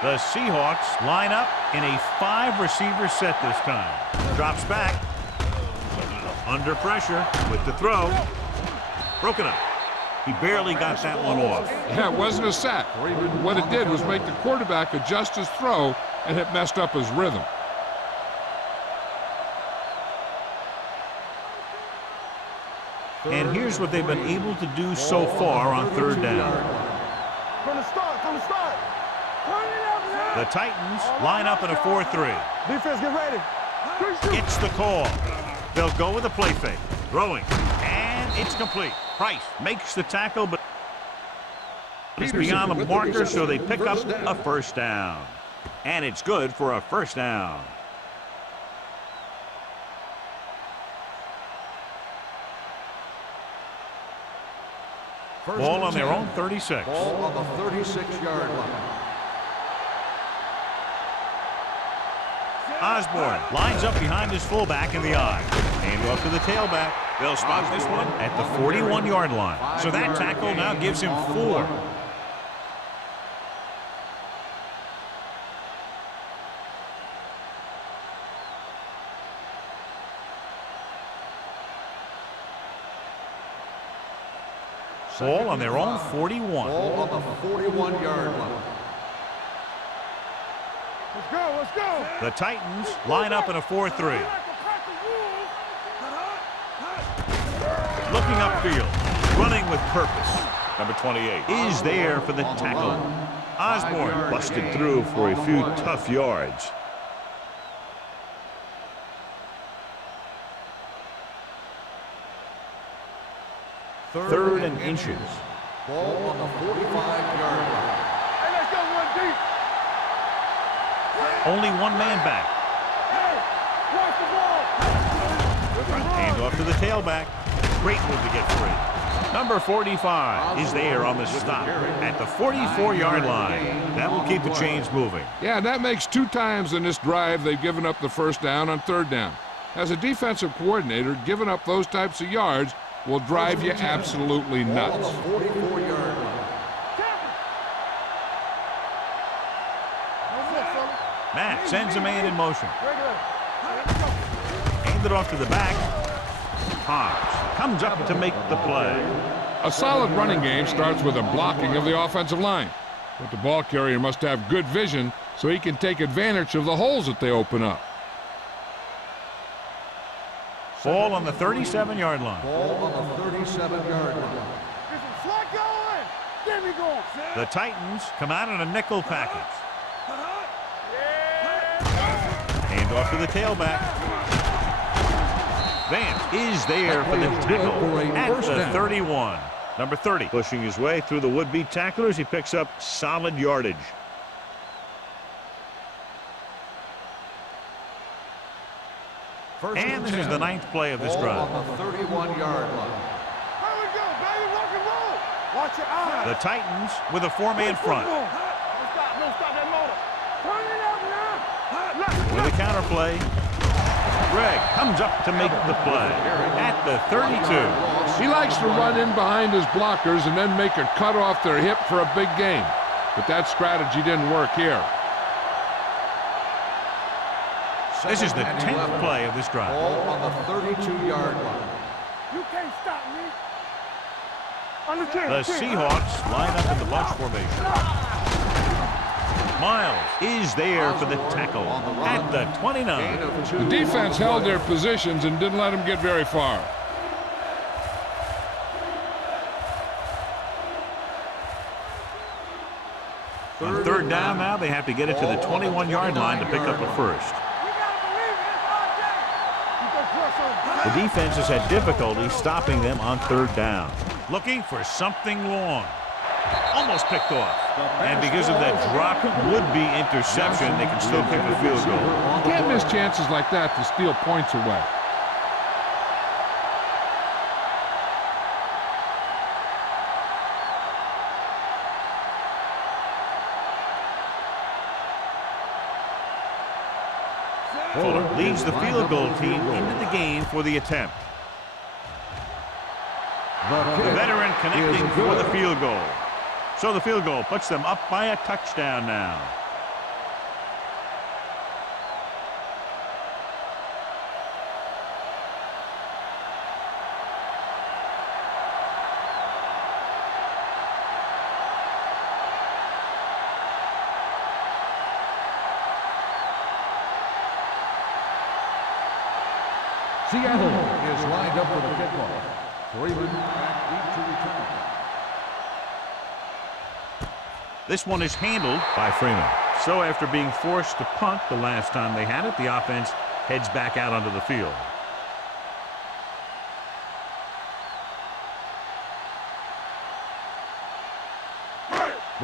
The Seahawks line up in a 5-receiver set this time. Drops back. Under pressure with the throw. Broken up. He barely got that one off. Yeah, it wasn't a sack. What it did was make the quarterback adjust his throw, and it messed up his rhythm. And here's what they've been able to do so far on third down. From the start. Turn it up now. The Titans line up in a 4-3. Defense, get ready. It's the call. They'll go with a play fake. Throwing. And it's complete. Price makes the tackle, but it's beyond the marker, so they pick up a first down. And it's good for a first down. Ball on their own 36. Ball on the 36-yard line. Osborne lines up behind his fullback in the I. Hand off to the tailback. They'll spot this one at the 41-yard line. So that tackle now gives him 4. Ball on their own 41. Ball on the 41-yard line. Let's go. The Titans line up in a 4-3. Looking upfield, running with purpose. Number 28 is there for the tackle. Osborne busted through for a few tough yards. Third and inches. Ball on the 45-yard line. Hey, let's go one deep. Only one man back. Hey, watch the ball. Hand off to the tailback. Great move to get free. Number 45 is there on the stop at the 44-yard line. That will keep the chains moving. Yeah, that makes 2 times in this drive they've given up the first down on third down. As a defensive coordinator, giving up those types of yards will drive you absolutely nuts. Ball on the 44-yard line. Matt sends a man in motion. Hand it off to the back. Hobbs comes up to make the play. A solid running game starts with a blocking of the offensive line. But the ball carrier must have good vision so he can take advantage of the holes that they open up. Ball on the 37-yard line. Ball on the 37-yard line. Flat going. Get me going. The Titans come out in a nickel package. Hand off to the tailback. Vance is there for the tackle at the 31. Number 30 pushing his way through the would-be tacklers. He picks up solid yardage. And this is the 9th play of this drive. On the 31-yard line. Here we go, baby. Rock and roll. Watch your eyes. The Titans with a 4-man front. Don't stop that motor. Turn it up now. With a counter play. Greg comes up to make the play at the 32. He likes to run in behind his blockers and then make a cut off their hip for a big gain. But that strategy didn't work here. This is the 10th play of this drive. Ball on the 32-yard line. You can't stop me. On the 10. The Seahawks line up in the bunch formation. Miles is there for the tackle at the 29. The defense held their positions and didn't let them get very far. On third down now, they have to get it to the 21-yard line to pick up a first. The defense has had difficulty stopping them on third down. Looking for something long. Almost picked off. And because of that drop would-be interception, they can still kick a field goal. You can't miss chances like that to steal points away. Fuller leads the field goal team into the game for the attempt. The veteran connecting for the field goal. So the field goal puts them up by a touchdown now. Seattle is lined up for the kickoff. Freeman back deep to return. This one is handled by Freeman. So after being forced to punt the last time they had it, the offense heads back out onto the field.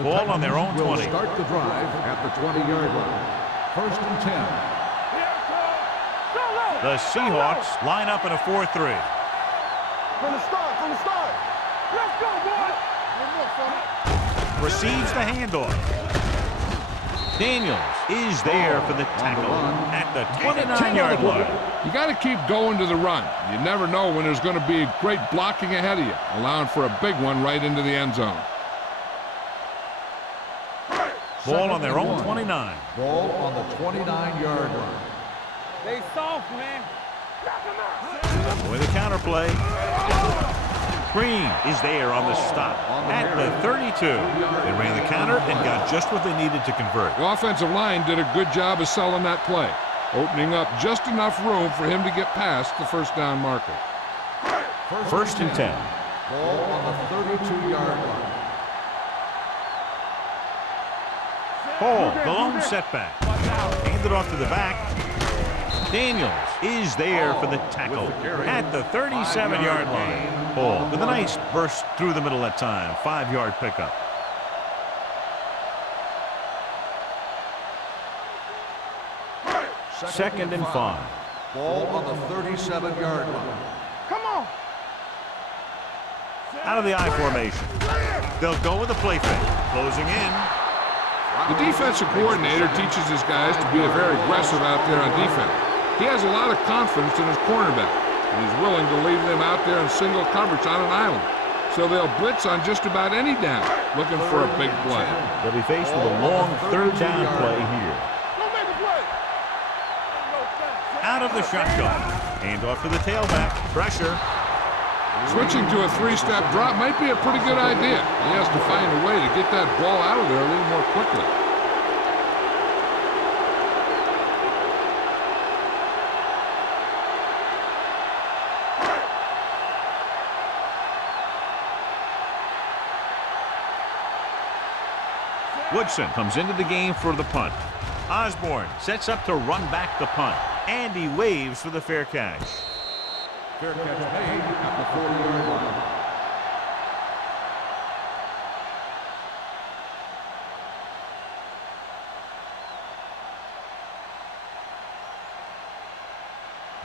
Ball on their own 20. Start the drive at the 20-yard line. 1st and 10. The Seahawks line up in a 4-3. From the start. Let's go, boy. Receives the handoff. Daniels is there for the tackle at the 29-yard line. You got to keep going to the run. You never know when there's going to be great blocking ahead of you, allowing for a big one right into the end zone. Ball on their own 29. Ball on the 29-yard line. They soft, man. With a counter play. Green is there on the stop at the 32. They ran the counter and got just what they needed to convert. The offensive line did a good job of selling that play, opening up just enough room for him to get past the first down marker. 1st and 10. Ball on the 32-yard line. Hall, the lone setback. Handed off to the back. Daniels is there for the tackle at the 37-yard line. Hall with a nice burst through the middle that time. 5-yard pickup. Second and 5. Ball on the 37-yard line. Come on. Out of the I formation. They'll go with a play fake. Closing in. The defensive coordinator teaches his guys to be very aggressive out there on defense. He has a lot of confidence in his cornerback, and he's willing to leave them out there in single coverage on an island. So they'll blitz on just about any down, looking for a big play. They'll be faced with a long third down play here. Out of the shotgun. Hand off to the tailback. Pressure. Switching to a 3-step drop might be a pretty good idea. He has to find a way to get that ball out of there a little more quickly. Woodson comes into the game for the punt. Osborne sets up to run back the punt. And he waves for the fair catch. Fair catch made at the 40-yard line.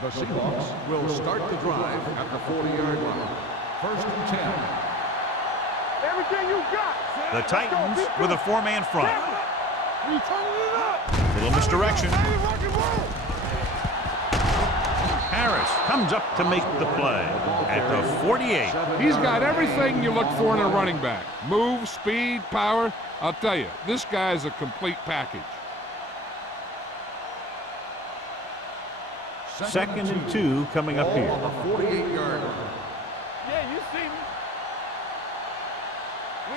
The Seahawks will start the drive at the 40-yard line. First and 10. Everything you got. The Titans with a four-man front. We turning it up. Little misdirection. Hey, rock and roll. Harris comes up to make the play at the 48. He's got everything you look for in a running back. Move, speed, power. I'll tell you, this guy's a complete package. Second and 2 coming up here. On the 48-yard line. Yeah, you see me.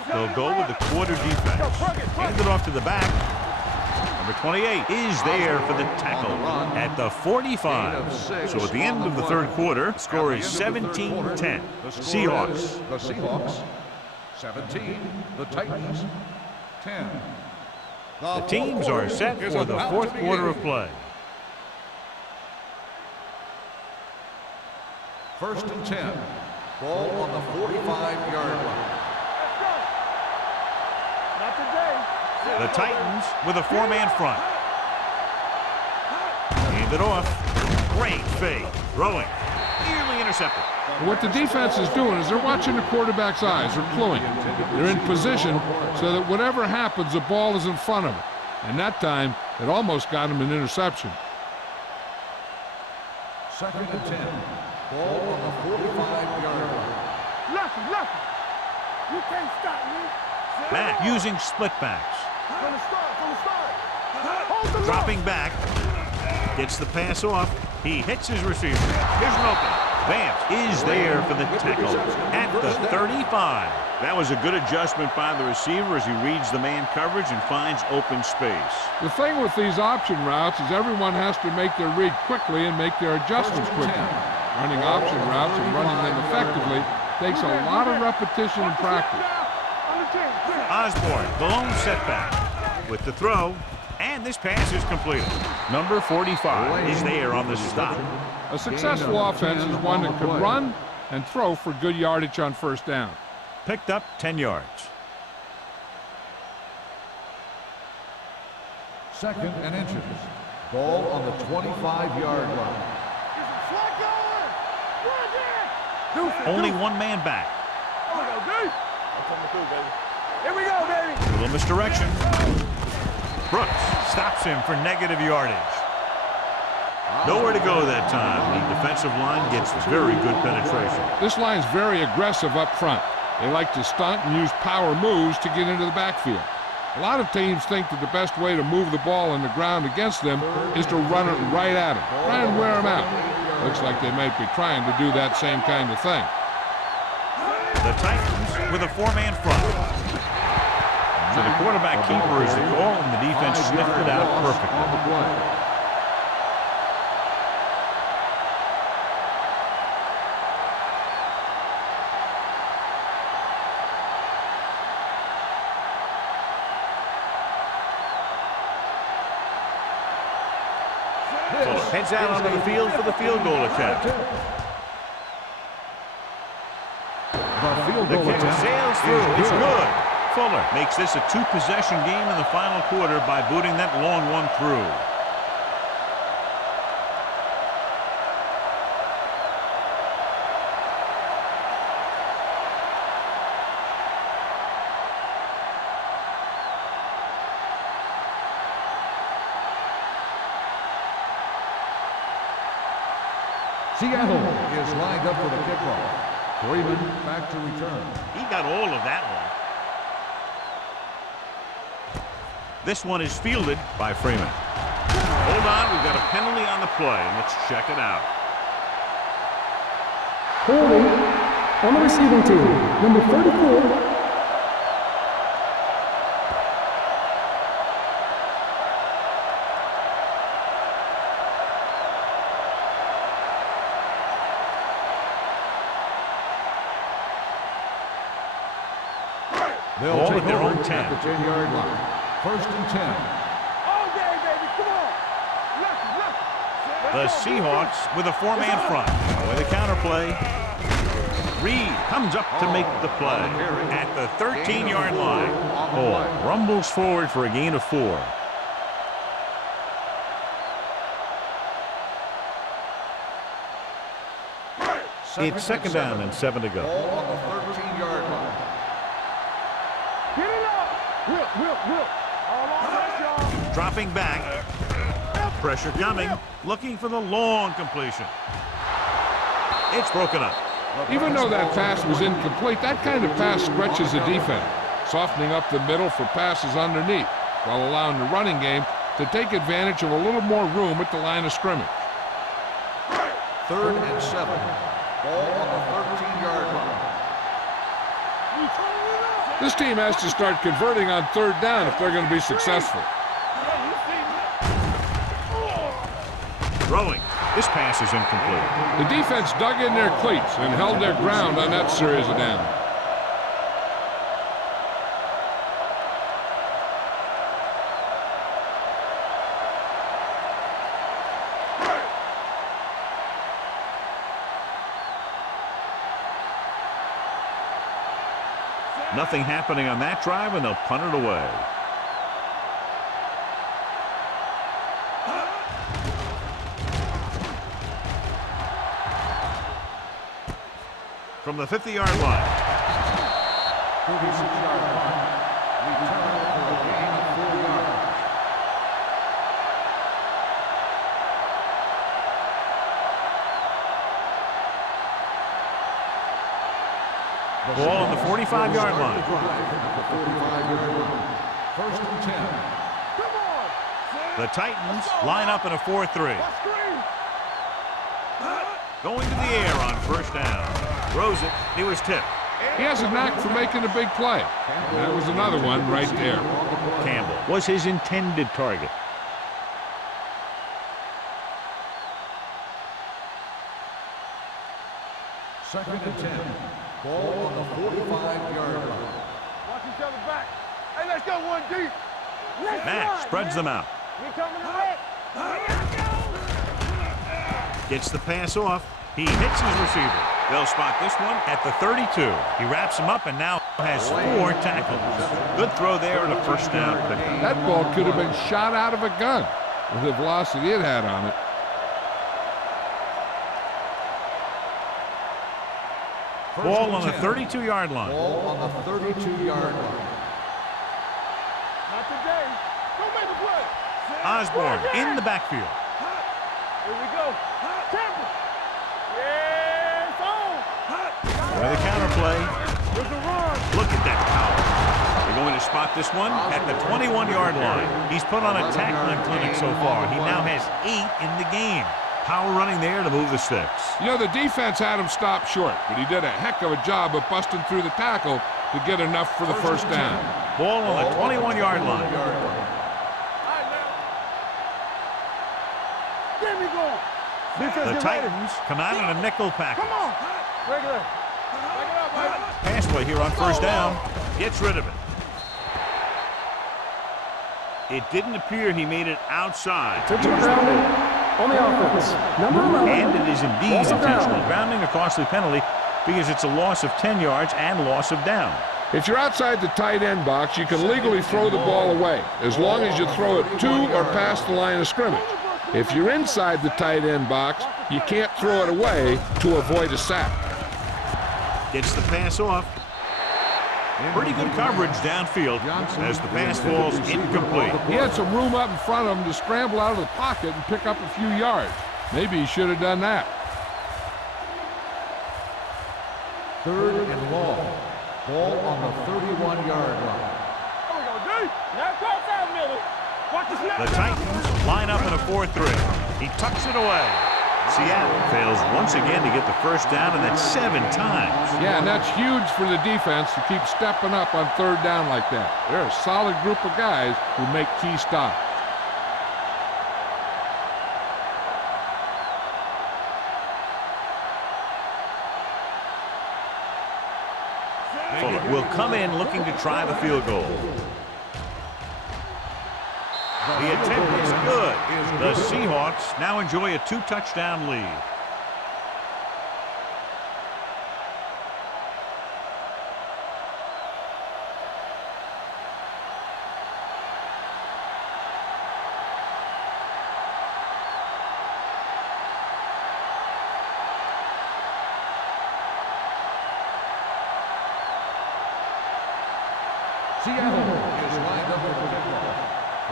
They'll go with the quarter defense. Hand it off to the back. Number 28 is there for the tackle at the 45. So at the end of the third quarter, score is 17-10. Seahawks. The Seahawks, 17. The Titans, 10. The teams are set for the fourth quarter of play. First and 10. Ball on the 45-yard line. Not today. The Titans with a four-man front. Hand it off. Great fake. Throwing. Nearly intercepted. What the defense is doing is they're watching the quarterback's eyes. They're cluing. They're in position so that whatever happens, the ball is in front of them. And that time, it almost got him an interception. Second and 10. Ball on the 45-yard line. Lucky. You can't stop me. Back using split backs. From the start. Hold the Dropping back. Gets the pass off. He hits his receiver. Here's an opening. Vance is there for the tackle at the 35. That was a good adjustment by the receiver as he reads the man coverage and finds open space. The thing with these option routes is everyone has to make their read quickly and make their adjustments quickly. Running option routes and running them effectively takes a lot of repetition and practice. Osborne, the lone setback with the throw, and this pass is completed. Number 45 is there on the stop. A successful offense is one that can run and throw for good yardage on first down. Picked up 10 yards. Second and inches. Ball on the 25-yard line. Only one man back. Here we go, baby. A little misdirection. Brooks stops him for negative yardage. Nowhere to go that time. The defensive line gets very good penetration. This line's very aggressive up front. They like to stunt and use power moves to get into the backfield. A lot of teams think that the best way to move the ball on the ground against them is to run it right at them. Try and wear them out. Looks like they might be trying to do that same kind of thing. The Titans with a four-man front. So the quarterback keeper is the call, and the defense sniffed it out perfectly. Fuller heads out onto the field for the field goal attempt. The kick sails through. It's good. Fuller makes this a two-possession game in the final quarter by booting that long one through. Seattle is lined up for the kickoff. Freeman back to return. He got all of that one. This one is fielded by Freeman. Hold on, we've got a penalty on the play. Let's check it out. Holding on the receiving team, number 34. They'll take their own 10 at the 10-yard line. First and 10. All day, baby. Come on. Left. The Seahawks with a four-man front. With a counterplay. Reed comes up to make the play at the 13-yard line. Ball rumbles forward for a gain of 4. It's second down and 7 to go. Ball on the 13-yard line. Get it up. Whip. All on that, y'all. Dropping back. Pressure coming. Looking for the long completion. It's broken up. Even though that pass was incomplete, that kind of pass stretches the defense, softening up the middle for passes underneath, while allowing the running game to take advantage of a little more room at the line of scrimmage. Third and 7. Ball on the 13-yard line. This team has to start converting on third down if they're going to be successful. Throwing. This pass is incomplete. The defense dug in their cleats and held their ground on that series of downs. Nothing happening on that drive, and they'll punt it away. From the 50-yard line. 46-yard line. Return for a gain of 4 yards. Ball on the 45-yard line. The 45-yard line. First and 10. Come on. The Titans line up in a 4-3. Screen. Going to the air on first down. Throws it. He was tipped. He has a knack for making a big play. That was another one right there. Campbell was his intended target. Second and 10. Ball on the 45-yard line. Watch each other back. Hey, let's go one deep. Mack spreads them out. We coming to wreck. Gets the pass off. He hits his receiver. They'll spot this one at the 32. He wraps him up and now has 4 tackles. Good throw there and a first down pickup. That ball could have been shot out of a gun with the velocity it had on it. Ball on the 32-yard line. Ball on the 32-yard line. Not today. Don't make a play. Osborne in the backfield. Here we go. Temple. Yeah, it's on. With a counterplay. There's a run. Look at that power. They're going to spot this one at the 21-yard line. He's put on a tackling clinic so far. He now has 8 in the game. Power running there to move the sticks. You know, the defense had him stop short, but he did a heck of a job of busting through the tackle to get enough for the first down. Ball on the 21-yard line. Get me going. The Titans come out in a nickel package. Come on. Regular. Back it up, baby. Pass play here on first down. Gets rid of it. It didn't appear he made it outside. Intentional grounding on the offense. Number 11. And it is indeed Loss of down. intentional grounding, a costly penalty, because it's a loss of 10 yards and loss of down. If you're outside the tight end box, you can legally throw the ball away, as long as you throw it to or past the line of scrimmage. If you're inside the tight end box, you can't throw it away to avoid a sack. Gets the pass off. Pretty good coverage downfield as the pass falls incomplete. He had some room up in front of him to scramble out of the pocket and pick up a few yards. Maybe he should have done that. Third and long. Ball on the 31-yard line. Here we go, D. Now cross out, Miller. Watch the snap. The Titans line up in a 4-3. He tucks it away. Seattle fails once again to get the first down, and that's 7 times. Yeah, and that's huge for the defense to keep stepping up on third down like that. They're a solid group of guys who make key stops. Fuller will come in looking to try the field goal. The Seahawks now enjoy a 2-touchdown lead. Seattle is lined up for the kickoff.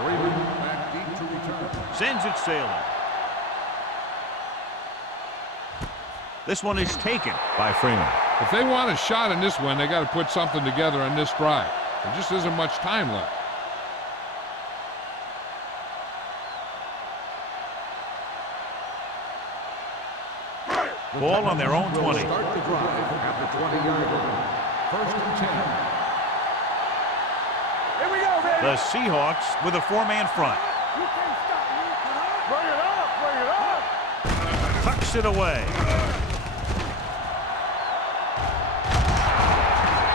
Freeman back deep to return. Sends it sailing. This one is taken by Freeman. If they want a shot in this one, they got to put something together on this drive. There just isn't much time left. Ball on their own 20. Start the drive at the 20-yard line. 1st and 10. Here we go, baby. The Seahawks with a 4-man front. You can't stop me. Bring it up, bring it up. Tucks it away.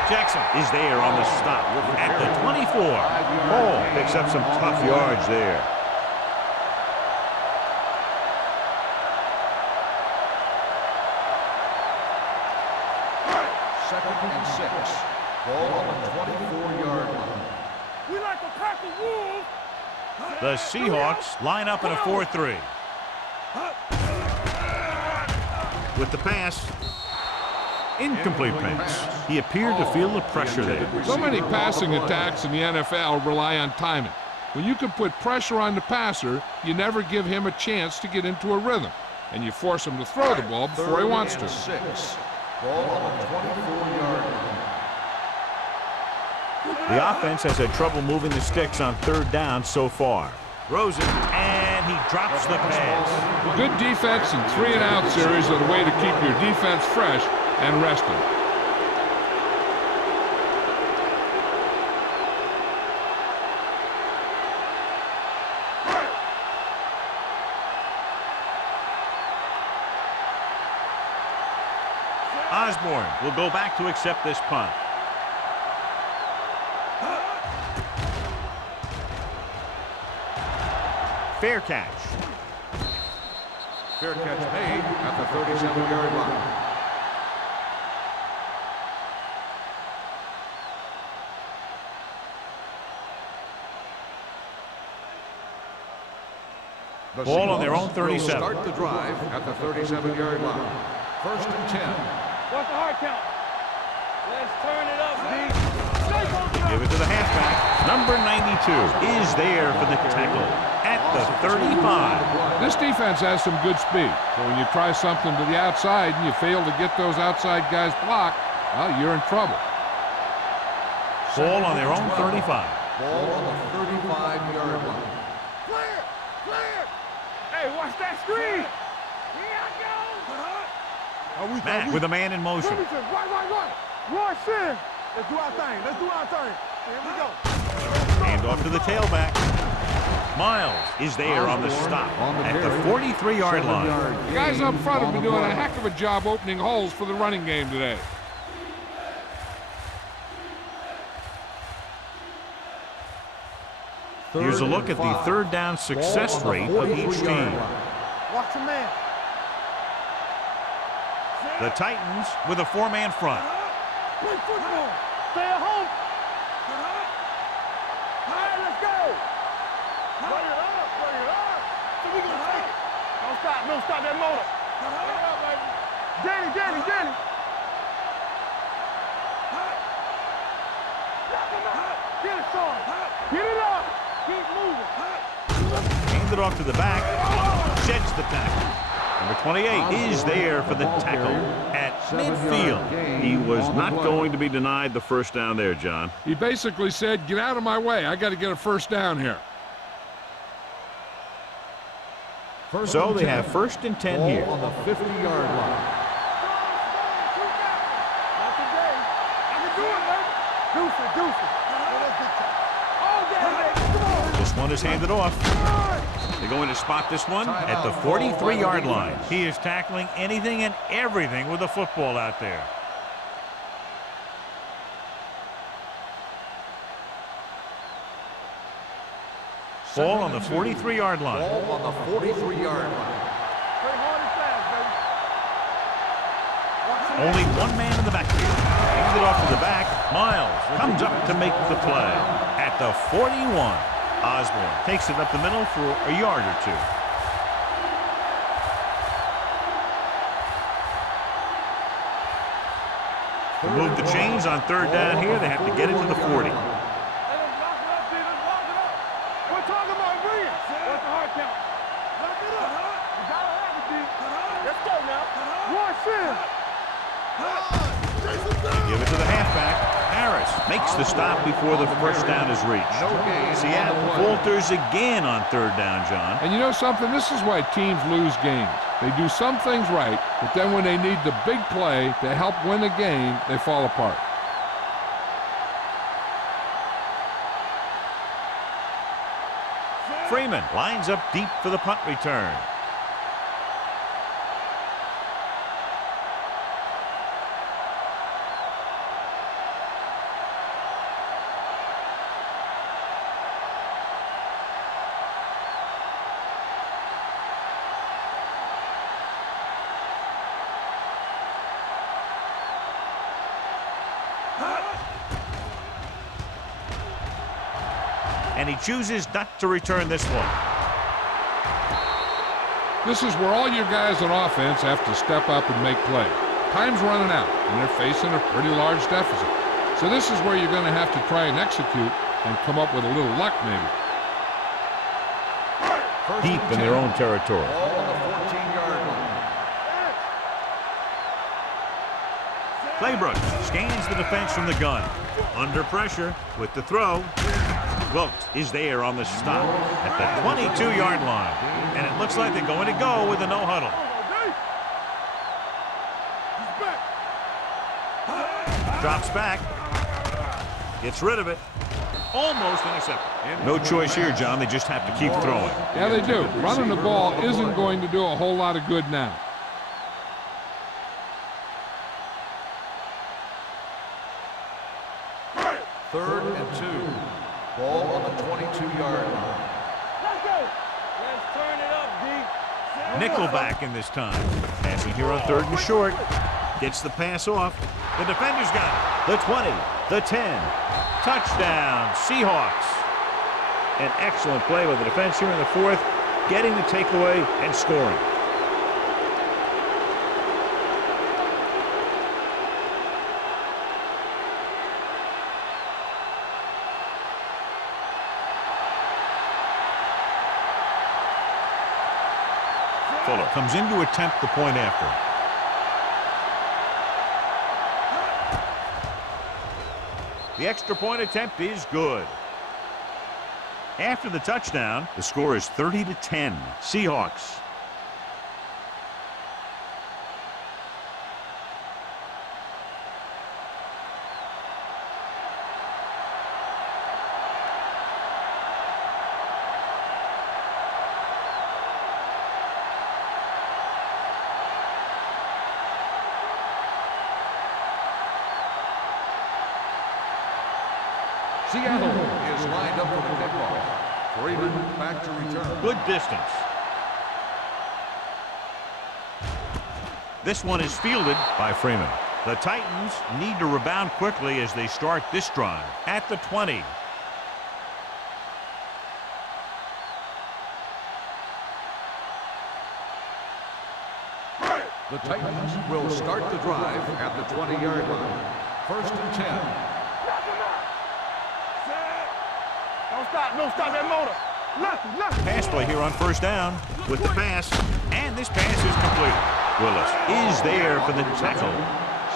Jackson is there on the stop at the 24. Ball picks up some tough yards there. Second and 6. Ball on the 24-yard line. We like to pack the wolves. The Seahawks line up in a 4-3. With the pass. Incomplete pass. He appeared to feel the pressure there. So many passing attacks in the NFL rely on timing. When you can put pressure on the passer, you never give him a chance to get into a rhythm, and you force him to throw the ball before he wants to. 6. Ball on the 24-yard line. The offense has had trouble moving the sticks on 3rd down so far. Throws it, and he drops the pass. Good defense and 3-and-out series are the way to keep your defense fresh and rested. Osborne will go back to accept this punt. Fair catch. Fair catch made at the 37-yard line. The Ball on their own Seahawks 37. will start the drive at the 37-yard line. 1st and 10. What's the hard count? Let's turn it up, D. Give it to the halfback. Number 92 is there for the tackle at the 35. This defense has some good speed, so when you try something to the outside and you fail to get those outside guys blocked, well, you're in trouble. Ball on their own 35. Ball on the 35-yard line. Clear, clear. Hey, watch that screen. Here I go. Matt with a man in motion. Right. Rush in. Let's do our thing. Let's do our thing. Here we go. Hand off to the tailback. Miles is there on the stop at the 43-yard line. The guys up front have been doing a heck of a job opening holes for the running game today. Here's a look at the 3rd down success rate of each team. Watch the man. The Titans with a 4-man front. Play football. Stay at home. All right, let's go. Bring it up, bring it up. So we can take it. Don't stop that motor. Bring it up, baby. Danny. Get it, son. Get it up. Keep moving. Hand it off to the back. Sheds the tackle. Number 28 is there for the tackle at midfield. He was not going to be denied the first down there, John. He basically said, get out of my way. I got to get a first down here. So they have 1st and 10 here. On the 50-yard line. Not today. I can do it, baby. Deuce it. Let's get that. All day, baby. Come on. This one is handed off. They're going to spot this one at the 43-yard line. He is tackling anything and everything with the football out there. Ball on the 43-yard line. Ball on the 43-yard line. Play hard and fast, baby. Only one man in the backfield. Hands it off to the back. Miles comes up to make the play. At the 41, Osborne takes it up the middle for a yard or two. To move the chains on third down here, they have to get it to the 40. Hey, let's lock it up, D. Let's lock it up. We're talking about Williams. What's the hard count? Lock it up. You gotta have it, D. Let's go now. One shit. Give it to the halfback. Harris makes the stop before the first down is reached. No gain. Seattle falters again on third down, John. And you know something? This is why teams lose games. They do some things right, but then when they need the big play to help win a game, they fall apart. Freeman lines up deep for the punt return. And he chooses not to return this one. This is where all your guys on offense have to step up and make plays. Time's running out, and they're facing a pretty large deficit. So this is where you're going to have to try and execute and come up with a little luck, maybe. Deep in their own territory. Ball on the 14-yard line. Claybrook scans the defense from the gun. Under pressure with the throw. Wilt is there on the stop at the 22-yard line. And it looks like they're going to go with a no-huddle. Drops back. Gets rid of it. Almost intercepted. No choice here, John. They just have to keep throwing. Yeah, they do. Running the ball isn't going to do a whole lot of good now. Third and 2. Ball on the 22-yard line. Let's go. Let's turn it up, D. Nickelback in this time. Passing here on third and short. Gets the pass off. The defender's got it. The 20, the 10. Touchdown, Seahawks. An excellent play by the defense here in the fourth, getting the takeaway and scoring. Fuller comes in to attempt the point after. The extra point attempt is good. After the touchdown, the score is 30-10. Seahawks. Seattle is lined up for the kickoff. Freeman back to return. Good distance. This one is fielded by Freeman. The Titans need to rebound quickly as they start this drive at the 20. The Titans will start the drive at the 20-yard line. First and 10. Don't stop that motor. Nothing. Pass play here on first down with the pass, and this pass is completed. Willis is there for the tackle,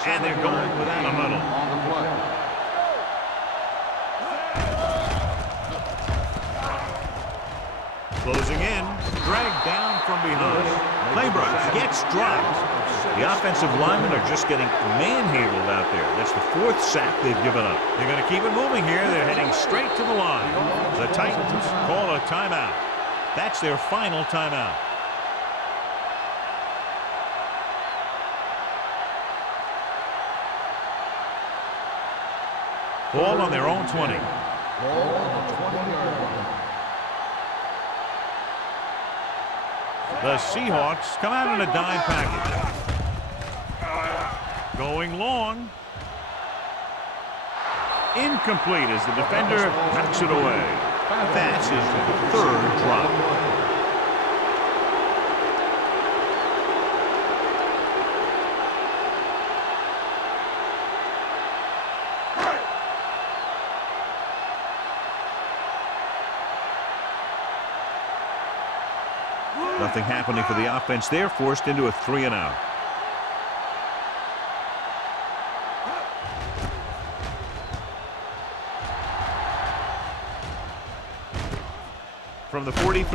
and they're going without a huddle. On the play. Closing in, dragged down from behind. Claybrook gets dropped. The offensive linemen are just getting manhandled out there. That's the fourth sack they've given up. They're going to keep it moving here. They're heading straight to the line. The Titans call a timeout. That's their final timeout. Ball on their own 20. Ball on the 20-yard line. The Seahawks come out in a dime package. Going long. Incomplete as the defender knocks it away. That's his third drop. Nothing happening for the offense there, forced into a 3-and-out. From the 43.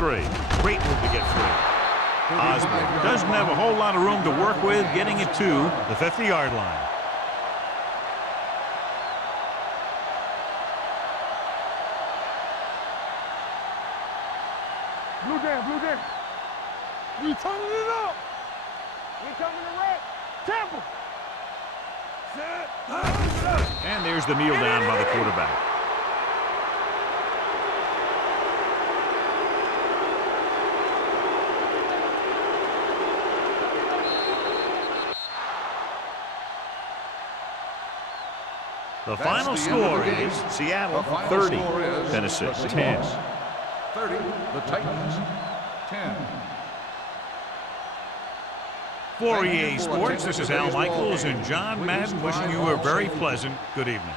Great move to get free. Osborne doesn't have a whole lot of room to work with, getting it to the 50-yard line. Blue game, blue game. We turning it up. We coming to wreck. Temple. And there's the kneel down by the quarterback. The final score is Seattle 30, Tennessee 10. 30, the Titans 10. For EA Sports, this is Al Michaels and John Madden wishing you a very pleasant good evening.